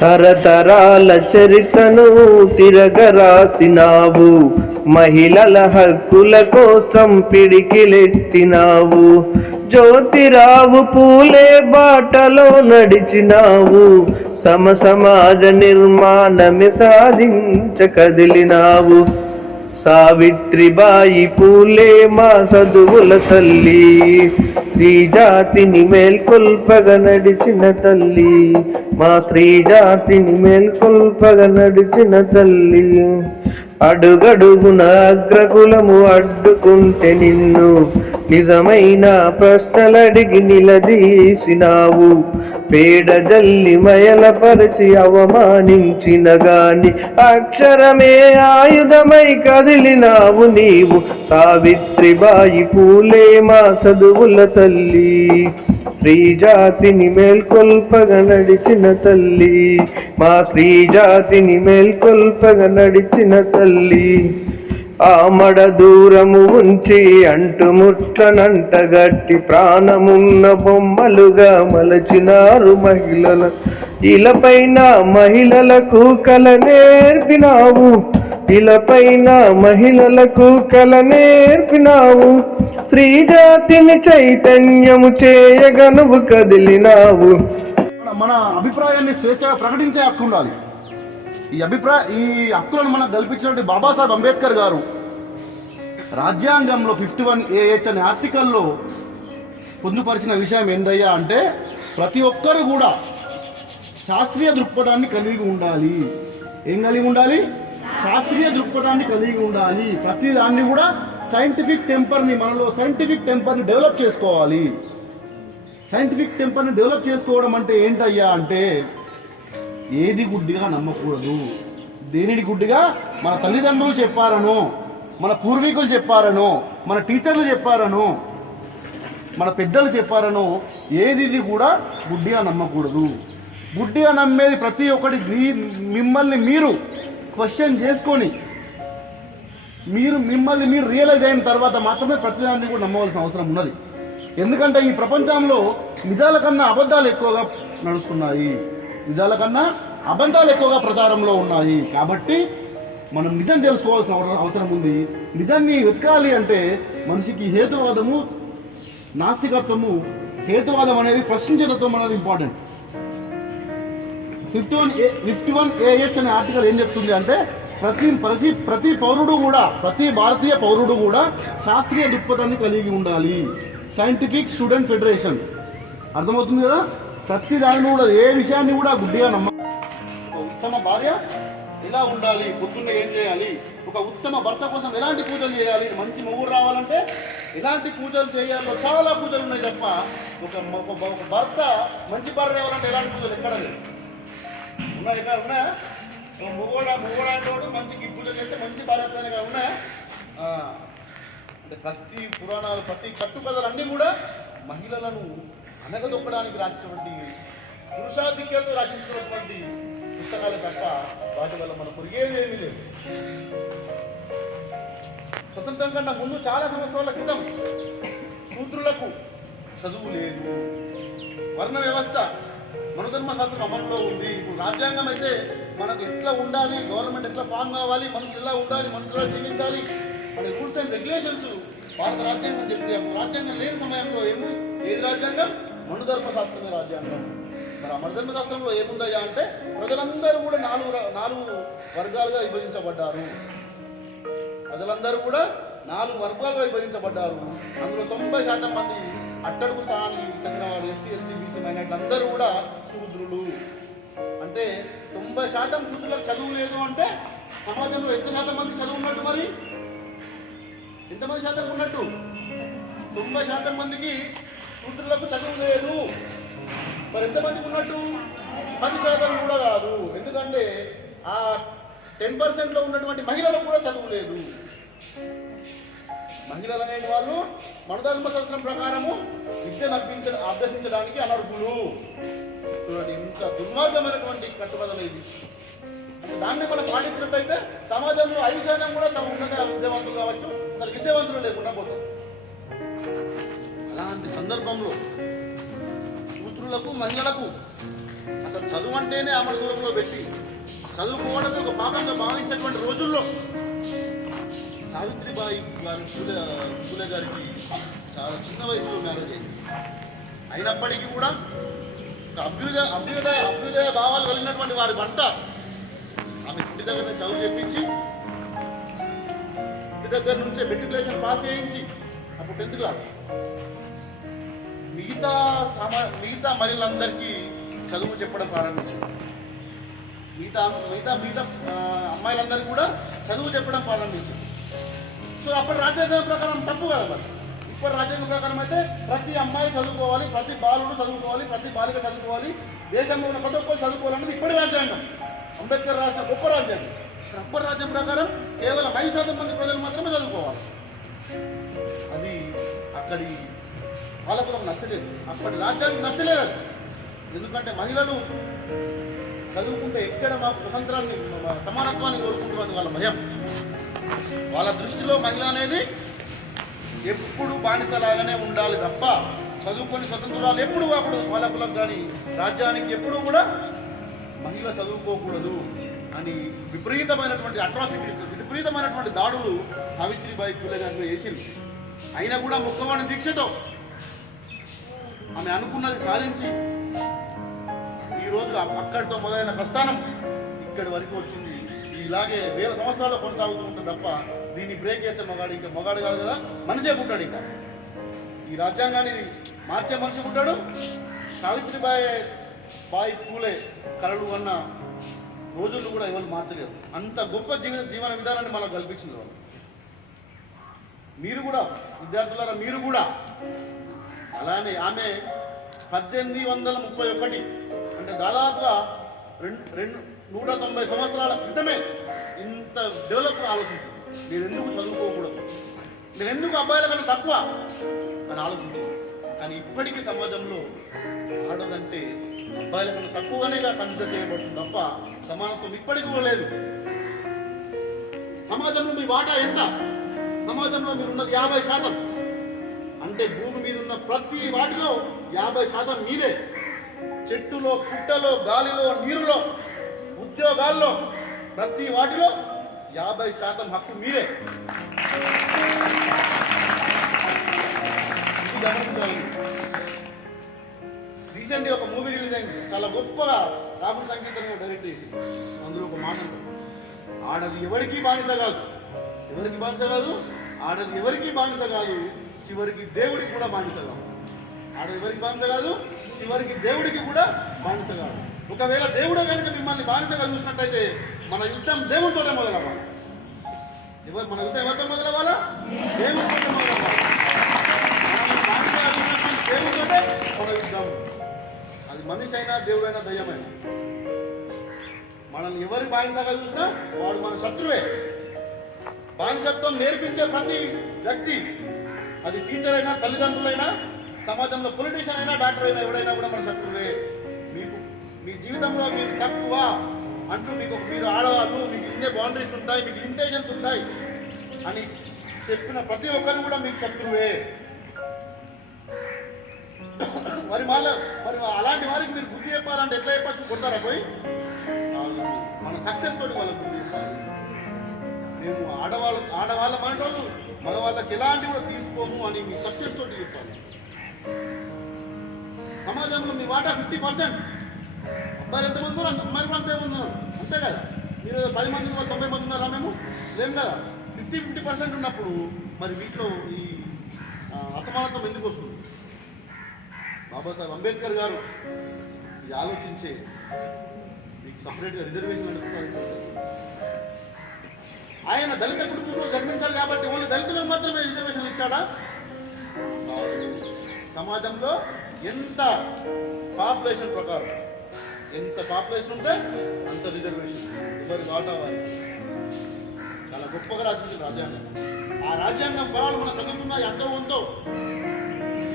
తరతరాల చరితను తిరగరాసినావు, మహిళల హక్కుల కోసం పిడికిలెత్తినావు, జ్యోతిరావు పూలే బాటలో నడిచినావు, సమాజ నిర్మాణమే సాధించ కదిలినావు. సావిత్రిబాయి పూలే మా చదువుల తల్లి, స్త్రీ జాతిని మేల్కొల్పగ నడిచిన తల్లి, మా స్త్రీ జాతిని మేల్కొల్పగ నడిచిన తల్లి. అడుగడుగున అగ్రకులము అడ్డుకుంటే నిన్ను నిజమైన ప్రశ్నలడిగి నిలదీసినావు, పేడ జల్లి మయలపరిచి అవమానించిన గాని అక్షరమే ఆయుధమై కదిలినావు నీవు. సావిత్రిబాయి పూలే మా చదువుల తల్లి, స్త్రీ జాతిని మేల్కొల్పగ నడిచిన తల్లి, మా స్త్రీ జాతిని మేల్కొల్పగ నడిచిన తల్లి. ఆమడ దూరము ఉంచి అంటుముట్లనంటగట్టి ప్రాణమున్న బొమ్మలుగా మలచినారు మహిళల. ఇలపైన మహిళలకు కల నేర్పినావు, ఇలపైన మహిళలకు కల నేర్పినావు, స్త్రీ జాతిని చైతన్యము చేయగా నువ్వు కదిలినావు. మన అభిప్రాయాన్ని స్వేచ్ఛగా ప్రకటించే హక్కు ఉండాలి. ఈ హక్కులను మనకు కల్పించినటువంటి బాబాసాహెబ్ అంబేద్కర్ గారు రాజ్యాంగంలో 51AH అనే ఆర్టికల్లో పొందుపరిచిన విషయం ఏందయ్యా అంటే, ప్రతి ఒక్కరు కూడా శాస్త్రీయ దృక్పథాన్ని కలిగి ఉండాలి. ఏం కలిగి ఉండాలి? శాస్త్రీయ దృక్పథాన్ని కలిగి ఉండాలి. ప్రతి దాన్ని కూడా సైంటిఫిక్ టెంపర్ని, మనలో సైంటిఫిక్ టెంపర్ని డెవలప్ చేసుకోవాలి. సైంటిఫిక్ టెంపర్ని డెవలప్ చేసుకోవడం అంటే ఏంటయ్యా అంటే, ఏది గుడ్డిగా నమ్మకూడదు. దేనిని గుడ్డిగా మన తల్లిదండ్రులు చెప్పారనో, మన పూర్వీకులు చెప్పారనో, మన టీచర్లు చెప్పారనో, మన పెద్దలు చెప్పారనో ఏది కూడా గుడ్డిగా నమ్మకూడదు. గుడ్డిగా నమ్మేది ప్రతి ఒక్కటి మిమ్మల్ని మీరు క్వశ్చన్ చేసుకొని మిమ్మల్ని మీరు రియలైజ్ అయిన తర్వాత మాత్రమే ప్రతిదాన్ని కూడా నమ్మవలసిన అవసరం ఉన్నది. ఎందుకంటే ఈ ప్రపంచంలో నిజాల కన్నా అబద్ధాలు ఎక్కువగా నడుస్తున్నాయి, నిజాల కన్నా అబద్ధాలు ఎక్కువగా ప్రచారంలో ఉన్నాయి. కాబట్టి మనం నిజం తెలుసుకోవాల్సిన అవసరం ఉంది. నిజాన్ని వెతకాలి అంటే మనిషికి హేతువాదము, నాస్తికత్వము, హేతువాదం అనేది ప్రశ్నించేతత్వం అనేది ఇంపార్టెంట్. 51AH అనే ఆర్టికల్ ఏం చెప్తుంది అంటే, ప్రతి పౌరుడు కూడా, ప్రతి భారతీయ పౌరుడు కూడా శాస్త్రీయ దృక్పథాన్ని కలిగి ఉండాలి. సైంటిఫిక్ స్టూడెంట్ ఫెడరేషన్, అర్థమవుతుంది కదా? ప్రతి దానిని కూడా, ఏ విషయాన్ని కూడా గుడ్డిగా నమ్మ. ఒక ఉత్తమ భార్య ఎలా ఉండాలి, పొద్దున్న ఏం చేయాలి, ఒక ఉత్తమ భర్త కోసం ఎలాంటి పూజలు చేయాలి, మంచి మొగుడు రావాలంటే ఎలాంటి పూజలు చేయాలో చాలా పూజలు ఉన్నాయి తప్ప ఒక భర్త మంచి భార్య రావాలంటే ఎలాంటి పూజలు ఎక్కడ ఉన్నాయి? ఇక్కడ ఉన్నాయా? మొగోడు మంచి పూజలు చేస్తే మంచి భార్య ఉన్నాయా? అంటే ప్రతి పురాణాలు, ప్రతి కట్టుకథలు అన్నీ కూడా మహిళలను అనగదొక్కడానికి రాసినటువంటి, పురుషాధిక్యంతో రాసించినటువంటి పుస్తకాలు తప్ప వాటి వల్ల మనం పొరిగేది ఏమీ లేదు. స్వతంత్రం కన్నా ముందు చాలా సంవత్సరాల క్రితం శూద్రులకు చదువు లేదు, వర్ణ వ్యవస్థ మనధర్మ శాస్త్రం అమలులో ఉంది. ఇప్పుడు రాజ్యాంగం అయితే మనకు ఎట్లా ఉండాలి, గవర్నమెంట్ ఎట్లా ఫామ్ కావాలి, మనుషులు ఎలా ఉండాలి, మనుషులు ఎలా జీవించాలి అనే రూల్స్ అండ్ రెగ్యులేషన్స్ భారత రాజ్యాంగం చెప్తే, అప్పుడు రాజ్యాంగం లేని సమయంలో ఏది రాజ్యాంగం? మనుధర్మ శాస్త్రమే రాజ్యాంగం. మరి ఆ మనుధర్మ శాస్త్రంలో ఏముందయ్యా అంటే, ప్రజలందరూ కూడా నాలుగు వర్గాలుగా విభజించబడ్డారు. ప్రజలందరూ కూడా 4 వర్గాలుగా విభజించబడ్డారు. అందులో 90% మంది అట్టడుగు స్థానానికి చెందిన వారు, SC, ST, BC మైనారిటీలు అందరూ కూడా శూద్రులు. అంటే 90% శూద్రులకు చదువు లేదు అంటే సమాజంలో ఎంత శాతం మంది చదువు ఉన్నట్టు? మరి ఎంతమంది శాతం ఉన్నట్టు? 90% మందికి శూద్రులకు చదువు లేదు. మరి ఎంతమందికి ఉన్నట్టు? 10% కూడా కాదు. ఎందుకంటే ఆ 10%లో ఉన్నటువంటి మహిళలకు కూడా చదువు లేదు. మహిళలు అనే వాళ్ళు మన ధర్మశాస్త్రం ప్రకారము విద్యను అభ్యసించడానికి అనర్హులు. చూడండి, ఇంత దుర్మార్గమైనటువంటి కట్టుబడులు ఇది. దాన్ని మనం పాటించినట్టయితే సమాజంలో 5% కూడా ఉన్నత విద్యావంతులు కావచ్చు, అసలు విద్యావంతులు లేకుండా పోతారు. అలాంటి సందర్భంలో శూద్రులకు, మహిళలకు అసలు చదువు అంటేనే ఆమె దూరంలో పెట్టి చదువుకోవడానికి ఒక పాపంగా భావించినటువంటి రోజుల్లో సావిత్రిబాయి గారు పూలే గారికి చాలా చిన్న వయసులో మ్యారేజ్ అయింది. అయినప్పటికీ కూడా అభ్యుదయ భావాలు కలిగినటువంటి వారి భర్త ఆమె ఇంటి దగ్గర చదువు చెప్పించి ఇంటి దగ్గర నుంచే మెట్రికులేషన్ పాస్ చేయించి అప్పుడు 10th క్లాస్ మిగతా మహిళలందరికీ చదువు చెప్పడం ప్రారంభించింది. మిగతా అమ్మాయిలందరికీ కూడా చదువు చెప్పడం ప్రారంభించింది. సో అప్పటి రాజ్యాంగం ప్రకారం తప్పు కదా మరి. ఇప్పటి రాజ్యాంగం ప్రకారం అయితే ప్రతి అమ్మాయి చదువుకోవాలి, ప్రతి బాలుడు చదువుకోవాలి, ప్రతి బాలిక చదువుకోవాలి, దేశంలో ఉన్న ప్రతి ఒక్కరు చదువుకోవాలన్నది ఇప్పటి రాజ్యాంగం. అంబేద్కర్ రాసిన గొప్ప రాజ్యాంగం. అప్పటి రాజ్యం ప్రకారం కేవలం 5% మంది ప్రజలు మాత్రమే చదువుకోవాలి. అది అక్కడి పాలకులకు నచ్చలేదు, అప్పటి రాజ్యానికి నచ్చలేదు అది. ఎందుకంటే మహిళలు చదువుకుంటే ఎక్కడ మాకు స్వతంత్రాన్ని సమానత్వాన్ని కోరుకుంటున్నారు వాళ్ళ భయం. వాళ్ళ దృష్టిలో మహిళ అనేది ఎప్పుడు బానిసలాగానే ఉండాలి తప్ప చదువుకొని స్వతంత్రాలు ఎప్పుడు అప్పుడు పాలకులకు కానీ రాజ్యానికి ఎప్పుడు కూడా మహిళ చదువుకోకూడదు అని విపరీతమైనటువంటి అట్రాసిటీస్, విపరీతమైనటువంటి దాడులు సావిత్రిబాయి పూలే గారిలో చేసింది. అయినా కూడా ముఖ్యమైన దీక్షతో ఆమె అనుకున్నది సాధించి ఈరోజు అక్కడితో మొదలైన ప్రస్థానం ఇక్కడి వరకు వచ్చింది. ఇలాగే వేల సంవత్సరాలు కొనసాగుతూ ఉంటుంది తప్ప దీన్ని బ్రేక్ చేసే ఇంకా మొగాడు కాదు కదా, మనిషే పుట్టాడు. ఇంకా ఈ రాజ్యాంగాన్ని మార్చే మనిషి పుట్టాడు. సావిత్రిబాయి పూలే కలలు అన్న రోజులు కూడా ఎవరు మార్చలేరు. అంత గొప్ప జీవన విధానాన్ని మనకు కల్పించింది వాళ్ళు. మీరు కూడా విద్యార్థులారా, మీరు కూడా అలానే ఆమె 1831 అంటే దాదాపుగా 190 సంవత్సరాల క్రితమే ఇంత డెవలప్ ఆలోచించింది. నేను ఎందుకు చదువుకోకూడదు, నేను ఎందుకు అబ్బాయిల కన్నా తక్కువ అని ఆలోచించింది. కానీ ఇప్పటికీ సమాజంలో ఆడదంటే అబ్బాయిల కన్నా తక్కువగానే కన్సిడర్ చేయబడుతుంది తప్ప సమానత్వం ఇప్పటికీ కూడా లేదు. సమాజంలో మీ వాటా ఎంత? సమాజంలో మీరున్నది 50%. అంటే భూమి మీద ఉన్న ప్రతి వాటిలో 50% మీదే. చెట్టులో, పుట్టలో, గాలిలో, నీరులో, ఉద్యోగాల్లో, ప్రతి వాటిలో 50% హక్కు మీరే. ఇది గమనించాలి. రీసెంట్గా ఒక మూవీ రిలీజ్ అయింది, చాలా గొప్పగా రాహుల్ సంగీతంగా డైరెక్ట్ చేసింది. అందులో ఒక మాట ఉంటుంది, ఆడది ఎవరికీ బానిస కాదు, ఎవరికి బానిస కాదు, ఆడది ఎవరికి బానిస కాదు, చివరికి దేవుడికి కూడా బానిస కాదు. ఆడది ఎవరికి బానిస కాదు, చివరికి దేవుడికి కూడా బానిస కాదు. ఒకవేళ దేవుడే కనుక మిమ్మల్ని బానిసగా చూసినట్టయితే మన యుద్ధం దేవుడితోనే మొదలవ్వాలి. మన యుద్ధం ఎవరితో మొదలవ్వాలా? దేవుడితో మొదలవ్వాలి. బానిసగా చూసినటువంటి దేవుడితోనే మన యుద్ధం. అది మనిషి అయినా, దేవుడైనా, దయ్యమైనా. మనల్ని ఎవరి బానిసగా చూసినా వాడు మన శత్రువే. బానిసత్వం నేర్పించే ప్రతి వ్యక్తి, అది టీచర్ అయినా, తల్లిదండ్రులైనా, సమాజంలో పొలిటీషియన్ అయినా, డాక్టర్ అయినా, ఎవడైనా కూడా మన శత్రువే. మీ జీవితంలో మీరు తక్కువ అంటూ మీరు ఆడవాళ్ళు, మీకు ఇన్నే బౌండరీస్ ఉంటాయి, మీకు లిమిటేషన్స్ ఉంటాయి అని చెప్పిన ప్రతి ఒక్కరు కూడా మీకు శత్రువే. మరి అలాంటి వారికి మీరు బుద్ధి చెప్పాలంటే ఎట్లా చెప్పచ్చు? కొడతారా పోయి? మన సక్సెస్ తోటి వాళ్ళకి బుద్ధి చెప్పాలి. మేము ఆడవాళ్ళ మాటలు మగవాళ్ళకి ఎలాంటి కూడా తీసుకోము అని మీ సక్సెస్ తోటి చెప్పాలి. సమాజంలో మీ వాటా 50%. అబ్బాయిలు ఎంతమంది ఉన్నారు, అమ్మాయిలు కూడా అంతేమంది ఉన్నారు, అంతే కదా. మీరు 10 మంది 90 మంది ఉన్నారా? మేము లేం కదా. 50% ఉన్నప్పుడు మరి వీటిలో ఈ అసమానత్వం ఎందుకు వస్తుంది? బాబాసాహెబ్ అంబేద్కర్ గారు ఇది ఆలోచించే మీకు సపరేట్గా రిజర్వేషన్ ఎందుకు? ఆయన దళిత కుటుంబంలో జన్మించాడు కాబట్టి ఓన్లీ దళితులకు మాత్రమే రిజర్వేషన్ ఇచ్చాడా? సమాజంలో ఎంత పాపులేషన్ ప్రకారం ఎంత పాపులేషన్ ఉంటే అంత రిజర్వేషన్ ఎవరి వాటా వారి. చాలా గొప్పగా రాసింది రాజ్యాంగం. ఆ రాజ్యాంగం ఫలాలు మనం చదువుతున్నా ఎంతో ఉందో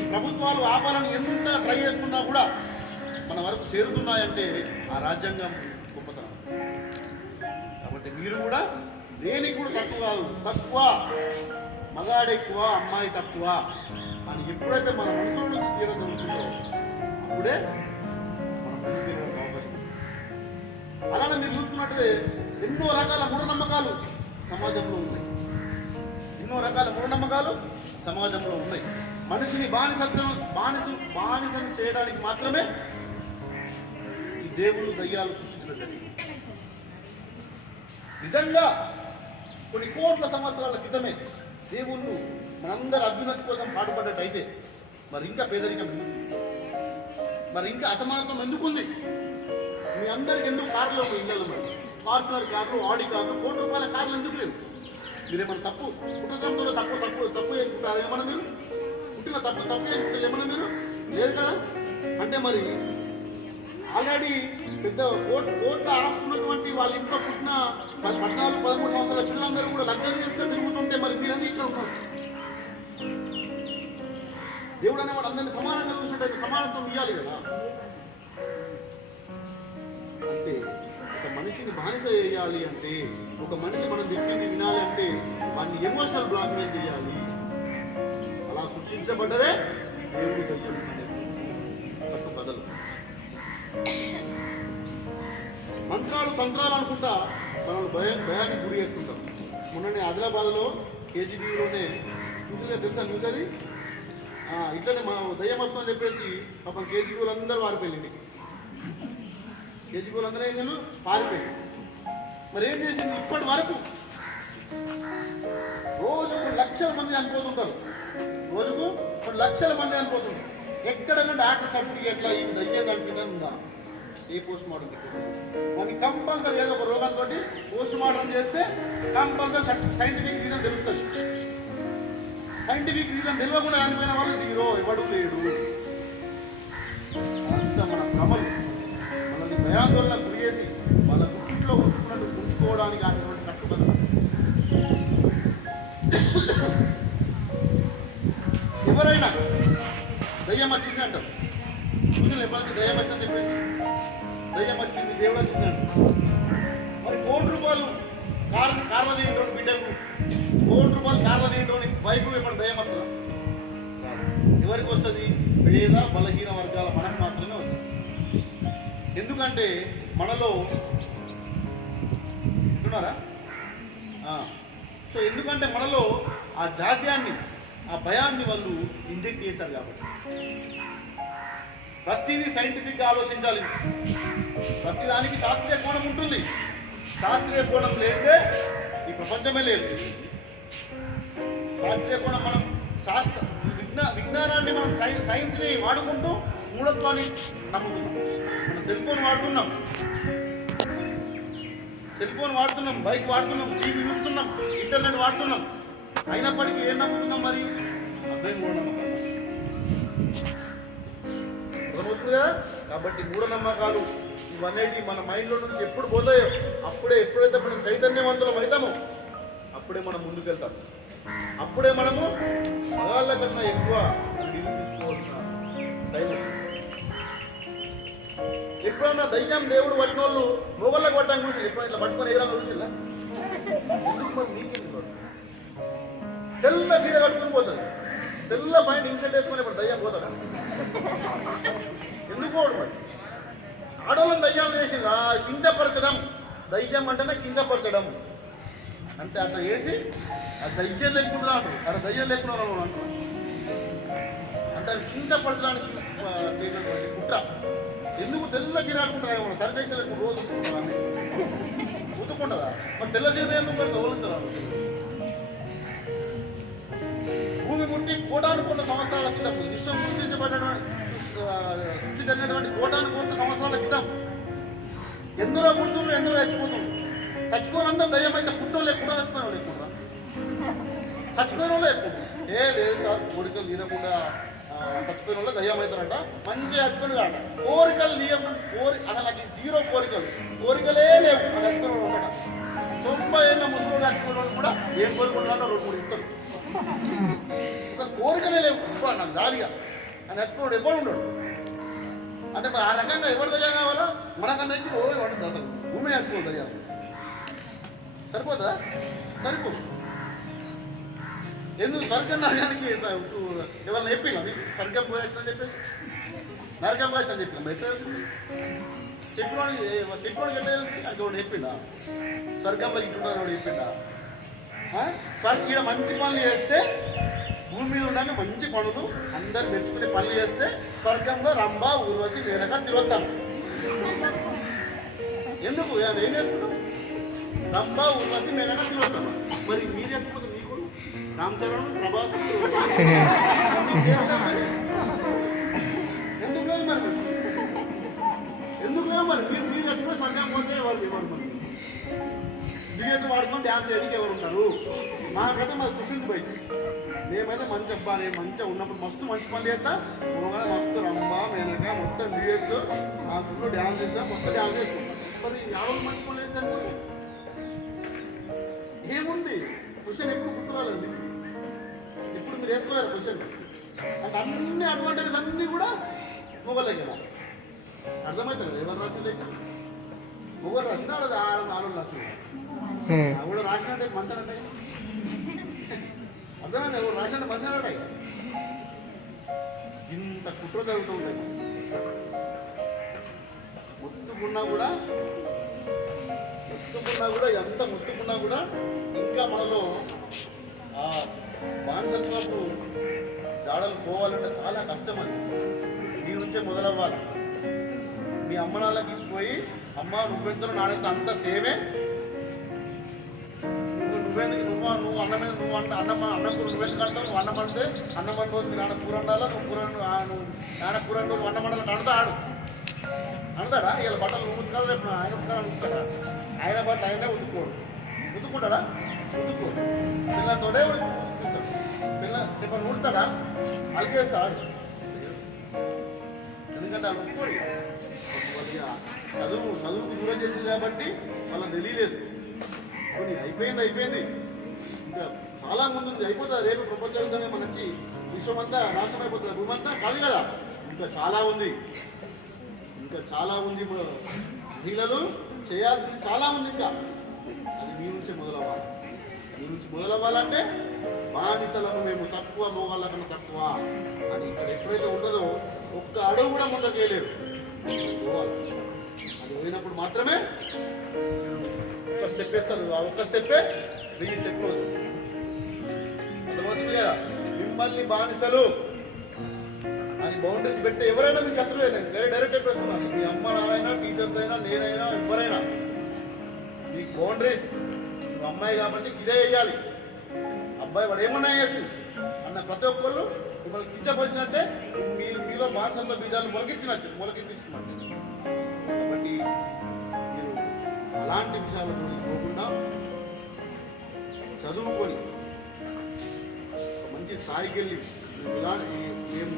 ఈ ప్రభుత్వాలు ఆపాలని ఎంత ట్రై చేసుకున్నా కూడా మన వరకు చేరుతున్నాయంటే ఆ రాజ్యాంగం గొప్పతనం. కాబట్టి మీరు కూడా దేనికి కూడా తక్కువ మగాడు ఎక్కువ, అమ్మాయి తక్కువ అని ఎప్పుడైతే మన మనసులో నుంచి తీరం జరుగుతుందో అప్పుడే మనం ముందుకు వెళ్ళడానికి అవకాశం. అలానే మీరు చూసుకున్నట్టే ఎన్నో రకాల మూఢనమ్మకాలు సమాజంలో ఉన్నాయి. ఎన్నో రకాల మూఢనమ్మకాలు సమాజంలో ఉన్నాయి. మనిషిని బానిసను చేయడానికి మాత్రమే ఈ దేవుళ్ళు దయ్యాలు సృష్టించడం జరిగింది. నిజంగా కొన్ని కోట్ల సంవత్సరాల క్రితమే దేవుళ్ళు మనందరి అభ్యున్నతి కోసం పాటుపడ్డట్టయితే మరి ఇంకా పేదరికం ఎందుకు, మరి ఇంకా అసమానత్వం ఎందుకుంది? మీ అందరికి ఎందుకు కార్లు ఇళ్ళలో మరి ఫార్చునర్ కార్లు, ఆడి కార్లు, ₹1,00,00,000 కార్లు ఎందుకు లేవు? మీరేమన్నా తప్పు పుట్టడంతో తప్పు చేసుకుంటారు ఏమన్నా? మీరు పుట్టిన తప్పు చేసుకుంటారు ఏమన్నా? మీరు లేదు కదా. అంటే మరి ఆల్రెడీ పెద్ద కోట్ల ఆస్తున్నటువంటి వాళ్ళ ఇంట్లో పుట్టిన 14-13 సంవత్సరాల పిల్లలందరూ కూడా లగ్జరీ చేసుకొని తిరుగుతుంటే మరి మీరన్నీ ఇక్కడ ఉన్నారు. దేవుడు అనేవాడు అందరినీ సమానంగా చూసినట్టు సమానత్వం ఇవ్వాలి కదా. అంటే ఒక మనిషిని బానిస చేయాలి అంటే, ఒక మనిషి మనం చెప్పింది వినాలి అంటే వాడిని ఎమోషనల్ బ్లాక్మెయిల్ చేయాలి. అలా సృష్టించబడ్డవే దేవుడు దర్శనం బదులు మంత్రాలు తంత్రాలు అనుకుంటా మనం భయానికి గురి చేస్తుంటాం. మొన్ననే ఆదిలాబాద్లో కేజీబీలోనే తెలుసా న్యూస్ అది. ఇట్లనే మనం దయ్యం వస్తుందని చెప్పేసి పాపం కేజీబీలు అందరూ పారిపోయింది. కేజీబీలు అందరూ ఏం నేను పారిపోయింది. మరి ఏం చేసింది? ఇప్పటి వరకు రోజుకు 1,00,000 మంది చనిపోతుంటారు. రోజుకు 1,00,000 మంది చనిపోతుంటారు. ఎక్కడైనా డాక్టర్ సర్టిఫికేట్లా ఈ దయ్యం కనిపిందని ఉందా? ఏ పోస్ట్ మార్టం మనకి కంపల్సరీ ఏదో ఒక రోగంతో పోస్ట్ మార్టం చేస్తే కంపల్సరీ సైంటిఫిక్ రీజన్ తెలుస్తుంది. సైంటిఫిక్ రీజన్ తెలియకుండా చనిపోయిన వాళ్ళు జీరో, ఎవడు లేడు. అంత మన భ్రమలు మనల్ని భయాందోళనకు గురి చేసి వాళ్ళ గుట్టిలో ఉంచుకోవడానికి అటువంటి కట్టుబడి. ఎవరైనా దయ్యం వచ్చింది అంటారు. చూసిన ఎప్పటికీ దయ్యం వచ్చిందని చెప్పేసి దయ్యం వచ్చింది, దేవుడు వచ్చింది అంటారు. మరి ₹1,00,00,000 కార్ల తీయటోని బిడ్డకు, ₹1,00,00,000 కార్ల తీయటోని వైపు ఎప్పుడు దయ్యం వస్తుందా? ఎవరికి వస్తుంది? పేద బలహీన వర్గాల మనకు మాత్రమే వస్తుంది. ఎందుకంటే మనలో వింటున్నారా? సో ఎందుకంటే మనలో ఆ జాడ్యాన్ని, ఆ భయాన్ని వాళ్ళు ఇంజెక్ట్ చేశారు కాబట్టి. ప్రతిదీ సైంటిఫిక్గా ఆలోచించాలి. ప్రతిదానికి శాస్త్రీయ కోణం ఉంటుంది. శాస్త్రీయ కోణం లేదే ఈ ప్రపంచమే లేదు. శాస్త్రీయ కోణం మనం విజ్ఞానాన్ని మనం సైన్స్ని వాడుకుంటూ మూఢత్వాన్ని నమ్ముతున్నాం. మనం సెల్ ఫోన్ వాడుతున్నాం, బైక్ వాడుతున్నాం, టీవీ చూస్తున్నాం, ఇంటర్నెట్ వాడుతున్నాం. అయినప్పటికీ ఏం నమ్ముతున్నాం? మరి అబ్బాయి మూఢనమ్మకాలు అర్థమవుతుంది కదా. కాబట్టి మూఢనమ్మకాలు ఇవన్నీ మన మైండ్లో నుంచి ఎప్పుడు పోతాయో ఎప్పుడైతే మనం చైతన్యవంతులం అవుతామో అప్పుడే మనం ముందుకెళ్తాం. అప్పుడే మనము మగాళ్ళ కన్నా ఎక్కువ నిరూపించుకోవాల్సిన టైం వస్తుంది. ఎప్పుడన్నా దయ్యం దేవుడు పట్టిన వాళ్ళు మొగళ్ళకు పట్టడానికి చూసి ఎప్పుడైనా ఇట్లా పట్టుకొని ఎగరాలో చూసిల్లా? ఎందుకు మరి నీకెందుకు? తెల్ల సీర కట్టుకుని పోతుంది, తెల్ల పైన ఇన్సెట్ వేసుకుని ఇప్పుడు దయ్యం పోతాడా? ఎందుకు పోడు? మరి ఆడవాళ్ళని దయ్యం చేసి కించపరచడం, దయ్యం అంటేనే కించపరచడం. అంటే అట్లా వేసి ఆ దయ్యం లేకుండా అక్కడ దయ్యం లేకుండా అంటారు. అంటే అది కించపరచడానికి చేసినటువంటి కుట్ర. ఎందుకు తెల్ల చీర ఆడుకుంటారా? మన సర్వేస్ రోజు ఉతుకుంటుందా? మరి తెల్ల చీర ఎందుకు పెడితే వదులుతారు? భూమి ముట్టి 1,00,00,000 సంవత్సరాల క్రితం విశ్వం సృష్టి జరిగినటువంటి 1,00,00,000 సంవత్సరాల క్రితం ఎందులో పుడుతుండ్రు, ఎందులో చచ్చిపోతుండ్రు? చచ్చిపోయినందరూ దయ్యం అయితే పుట్టిన లేకుండా చచ్చిపోయిన వాళ్ళు ఎక్కువ, చచ్చిపోయిన వాళ్ళు ఎక్కువ. లేదు సార్, కోరికలు తీరకుండా చచ్చిపోయిన వాళ్ళు దయ్యం అవుతారంట. మంచిగా చచ్చిపోయిన కాట కోరికలు తీయకుండా అసలు నాకు 0 కోరికలే లేవు. అది చచ్చిపోయిన ఒకట 90 ఏళ్ళ ముసలి చచ్చిపోయిన వాళ్ళు కూడా ఏం కోరుకుంటారంట 2-3 ఇస్తారు. అసలు కోరికలే లేవు నాకు జాలిగా అని చచ్చిపోయాడు ఎప్పుడు ఉండడు. అంటే మరి ఆ రకంగా ఎవరు దయ్యం కావాలా? మనకన్నా వండుతుంది. అసలు భూమి చచ్చిపోదు దయ్యం. సరిపోతుందా? సరిపోదు. ఎందుకు స్వర్గం నరకానికి ఎవరైనా చెప్పినా మీకు స్వర్గం పోయచ్చు అని చెప్పేసి? నరకం పోయచ్చు అని చెప్పినా ఎట్లా? చెప్పినోడికి ఎట్లా తెలుస్తుంది అంటే వాడు చెప్పిండా స్వర్గంలో ఇట్లుంటారు వాడు చెప్పిండా ఈడ మంచి పనులు చేస్తే భూమి మీద ఉండగా మంచి పనులు అందరు మెచ్చుకునే పనులు చేస్తే స్వర్గంలో రంభ ఊర్వశి మేనక తిరుగుతాం. ఎందుకు ఏం చేసుకుంటాం? రంభ ఊర్వశి మేనక తిరుగుతాం. మరి మీరు ఎత్తుకుంటే మీకు రామ్ చరణ్ ప్రభాస్ ఎందుకు లేదు మరి మీరు ఎత్తుకుని స్వర్గం పోతే ఎవరు మరి దిగేట్టు వాడుకొని డ్యాన్స్ చేయడానికి ఎవరు ఉంటారు? మాకైతే మాకు కుషింగ్ పోయి మేమైతే మంచి అబ్బా నేను మంచిగా ఉన్నప్పుడు మంచి పని చేస్తా మస్తు రమ్మ మేనక మొత్తం దిగేట్లు ఆ ఫుల్ డ్యాన్స్ చేసినా మొత్తం డ్యాన్స్ చేస్తాం. మరి ఎవరు మంచి పనులు చేశాను ఏముంది? క్వశ్చన్ ఎప్పుడు గుర్తురాలేదు. ఇప్పుడు మీరు వేసుకోలేరు క్వశ్చన్ అంటే అన్ని అడ్వాంటేజెస్ అన్నీ కూడా మొగలే కదా. అర్థమవుతుంది ఎవరు రాసిన లెక్క మొగలు రాసిన ఆడవాళ్ళు రాసిన కూడా రాసినట్టే మంచి అంటే అర్థమైంది. ఎవరు రాసినట్టు మంచి అంటే ఇంత కుట్ర జరుగుతూ ఉంటాయి. ముట్టుకున్నా కూడా ఎంత ముట్టుకున్నా కూడా ఇంకా మనలో ఆ బానిసత్వపు జాడలు పోవాలంటే చాలా కష్టం. అది మీ నుంచే మొదలవ్వాలి. మీ అమ్మ నాన్నకి పోయి అమ్మ నువ్వెంత నాణ్యత అంత సేమే నువ్వెందుకు నువ్వు అన్నం మీద నువ్వు అన్నం నువ్వెందుకు అంటావు? నువ్వు అన్నం అంటే అన్నం అనుకోవచ్చు. మీ నాన్న కూర ఉండాలా నువ్వు నాన్న కూర నువ్వు అన్నం వండాలి అంటా అంటాడా? ఇలా బట్టలు నువ్వు ఉతుకాలి రేపు ఆయన ఉతుకాలని ఉతుకుతాడా? ఆయన బట్టలు ఆయనే ఉతుక్కుంటాడా? ఉతుక్కోడు. పిల్లలతోనే ఉతుకుతాడు. ఇప్పుడు ఉడతాడా? అలిగేస్తాడు. ఎందుకంటే అది ఉట్టుకోడు. చదువుకు దూరం చేసింది కాబట్టి వాళ్ళకి తెలియలేదు. కొన్ని అయిపోయింది ఇంకా చాలా ముందు ఉంది. అయిపోతుంది రేపు ప్రపంచంగానే మన వచ్చి విశ్వమంతా నాశనం అయిపోతుంది. భూమి అంతా కాదు కదా. ఇంకా చాలా ఉంది. మహిళలు చేయాల్సింది చాలా ఉంది. ఇంకా అది మీ నుంచి మొదలవ్వాలంటే బానిసలకు మేము తక్కువ మోగాళ్ళ కన్నా తక్కువ అని ఇక్కడ ఎప్పుడైతే ఉండదో ఒక్క అడుగు కూడా ముందుకు వేయలేరు. అది పోయినప్పుడు మాత్రమే ఒక స్టెప్ వేస్తారు. ఆ ఒక్క స్టెప్పే 3 స్టెప్లు అర్థమవుతుంది కదా. మిమ్మల్ని బానిసలు అని బౌండరీస్ పెట్టి ఎవరైనా మీ శత్రువు డైరెక్ట్ చెప్పేస్తున్నారు. మీ అమ్మ నాన్నైనా టీచర్స్ అయినా నేనైనా ఎవరైనా మీకు బౌండరీస్. నువ్వు అమ్మాయి కాబట్టి ఇదే వేయాలి, అబ్బాయి వాడు ఏమన్నా వేయచ్చు అన్న ప్రతి ఒక్కళ్ళు మిమ్మల్ని కించపరిచినట్టే మీలో బానిసత్వ బీజాలు మొలకెత్తిస్తున్నారు. కాబట్టి మీరు అలాంటి విషయాలు పోకుండా చదువుకొని మంచి స్థాయికి వెళ్ళి మేము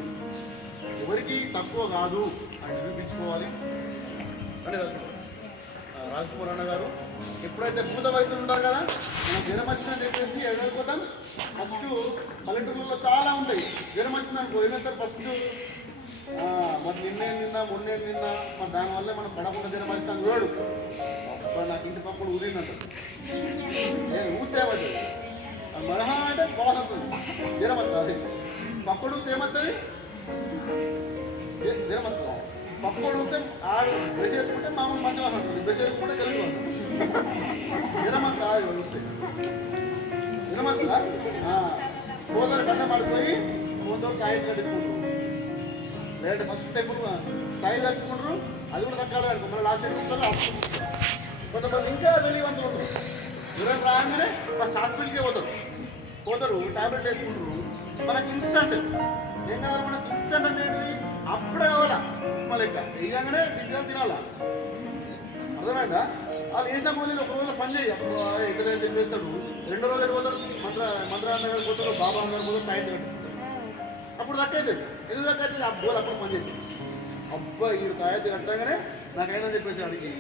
ఎవరికి తక్కువ కాదు అని నిరూపించుకోవాలి అని రాజ్కుమార్ అన్న గారు. ఎప్పుడైతే భూత వైద్యులు ఉంటారు కదా, మనం జ్వరం వచ్చిందని చెప్పేసి ఎడైపోతాం. ఫస్ట్ పల్లెటూళ్ళలో చాలా ఉంటాయి. జ్వరం వచ్చిందనుకో ఏమవుతారు ఫస్ట్ మరి నిన్నేం తిన్నా మొన్నేం తిన్నా మరి దానివల్ల మనం పడకుండా జ్వరం వచ్చిందని చూడు. నాకు ఇంటి పక్కన ఊరిందంటారు. ఊతే ఏమవుతుంది మరహా అంటే బాగుంటుంది. జ్వరం వస్తుంది. పక్కడు ఏమవుతుంది జ్వరం వస్తుంది. పక్కడు ఉంటే ఆడు బ్రష్ చేసుకుంటే మామూలు మంచిగా ఉంటుంది. బ్రష్ చేసుకుంటే కలిగి ఉంటుంది. జ్వరం కాదు జ్వరం వస్తుందా? పోతారు గడ్డ పడిపోయి పోతారు కాయలు కట్టించుకుంటారు. లేదంటే ఫస్ట్ టెంపుల్ కాయలు కట్టుకుంటారు. అది కూడా తగ్గాలి అనుకో మళ్ళీ లాస్ట్ టైం కొంతమంది ఇంకా తెలియవంతులు ఉంటారు. జ్వరం రాగానే ఫస్ట్ హాస్పిటల్కే పోతారు టాబ్లెట్ వేసుకుంటారు. మనకి ఇన్స్టంట్ ఏం కావాలి? మనకి ఇన్స్టంట్ అంటే ఏంటిది? అప్పుడే కావాలా మళ్ళీ వేయగానే దిగ్గాలు తినాలా. అర్థమైందా? వాళ్ళు వేసిన పోలీలు ఒక రోజులో పని చేయి. అప్పుడు ఇతరైతే వేస్తాడు. 2వ రోజు పోతాడు మంత్రాన్న గారు పోతాడు, బాబా గారు పోతాడు, తాయి అప్పుడు దక్కైతే ఎందుకు దక్కైతే అబ్బోలు అప్పుడు పని చేసి అబ్బా వీడు తాయెత్తి కట్టగానే నాకైనా చెప్పేసి అడిగి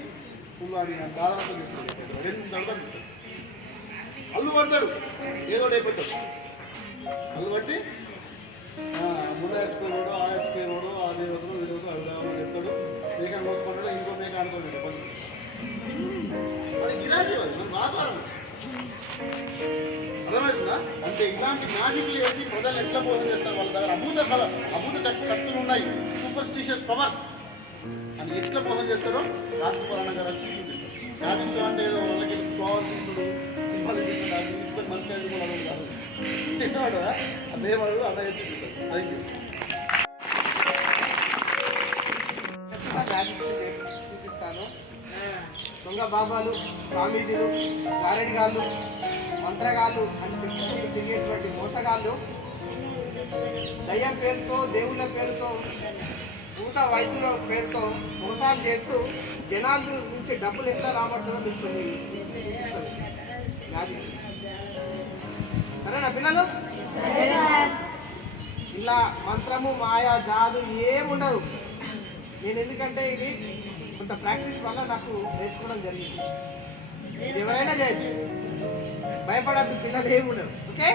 ఫుల్ అడిగి నాకు దాదాపు చెప్తాడు. అల్లు పడతాడు, ఏదో అయిపోతాడు. అల్లు బట్టి ముందు ఎత్తుకోడు, ఆ ఎత్తుకోడు, ఆ దేవతలు విధవతలు అవిధామని చెప్తాడు. మేకను మోసుకుంటాడు, ఇంకో మేక అనుకోండి. మరి గిరాకీ అది మన వ్యాపారం. అర్థమవుతుందా? అంటే ఇలాంటి మ్యాజిక్లు వేసి ప్రజలు ఎట్లా మోసం చేస్తారు. వాళ్ళ దగ్గర అభూత శక్తులు ఉన్నాయి, సూపర్స్టిషియస్ పవర్స్. అని ఎట్లా మోసం చేస్తారో రాష్ట్ర పురాణం గారు వచ్చి చూపిస్తారు. మ్యాజిక్ అంటే ఏదో వాళ్ళకి ఫ్లవర్ తీసుడు సింబల్ తీసుకొని మంచిగా కాదు అదే వాళ్ళు అన్నయ్య చూపిస్తారు. Thank you. చూపిస్తాను. దొంగ బాబాలు, స్వామీజీలు, గారెడిగాళ్ళు, మంత్రగాళ్ళు అని చెప్పుకుంటూ తిరిగేటువంటి మోసగాళ్ళు దయ్యం పేరుతో, దేవుళ్ళ పేరుతో, భూత వైద్యుల పేరుతో మోసాలు చేస్తూ జనాల నుంచి డబ్బులు ఎట్లా రాబడుతుందో మీకు సరేనా పిల్లలు? ఇలా మంత్రము, మాయా, జాదు ఏముండదు. నేను ఎందుకంటే ఇది కొంత ప్రాక్టీస్ వల్ల నాకు నేర్చుకోవడం జరిగింది. ఇది ఎవరైనా చేయొచ్చు, భయపడద్దు, పిల్లలు ఏముండదు. ఓకే?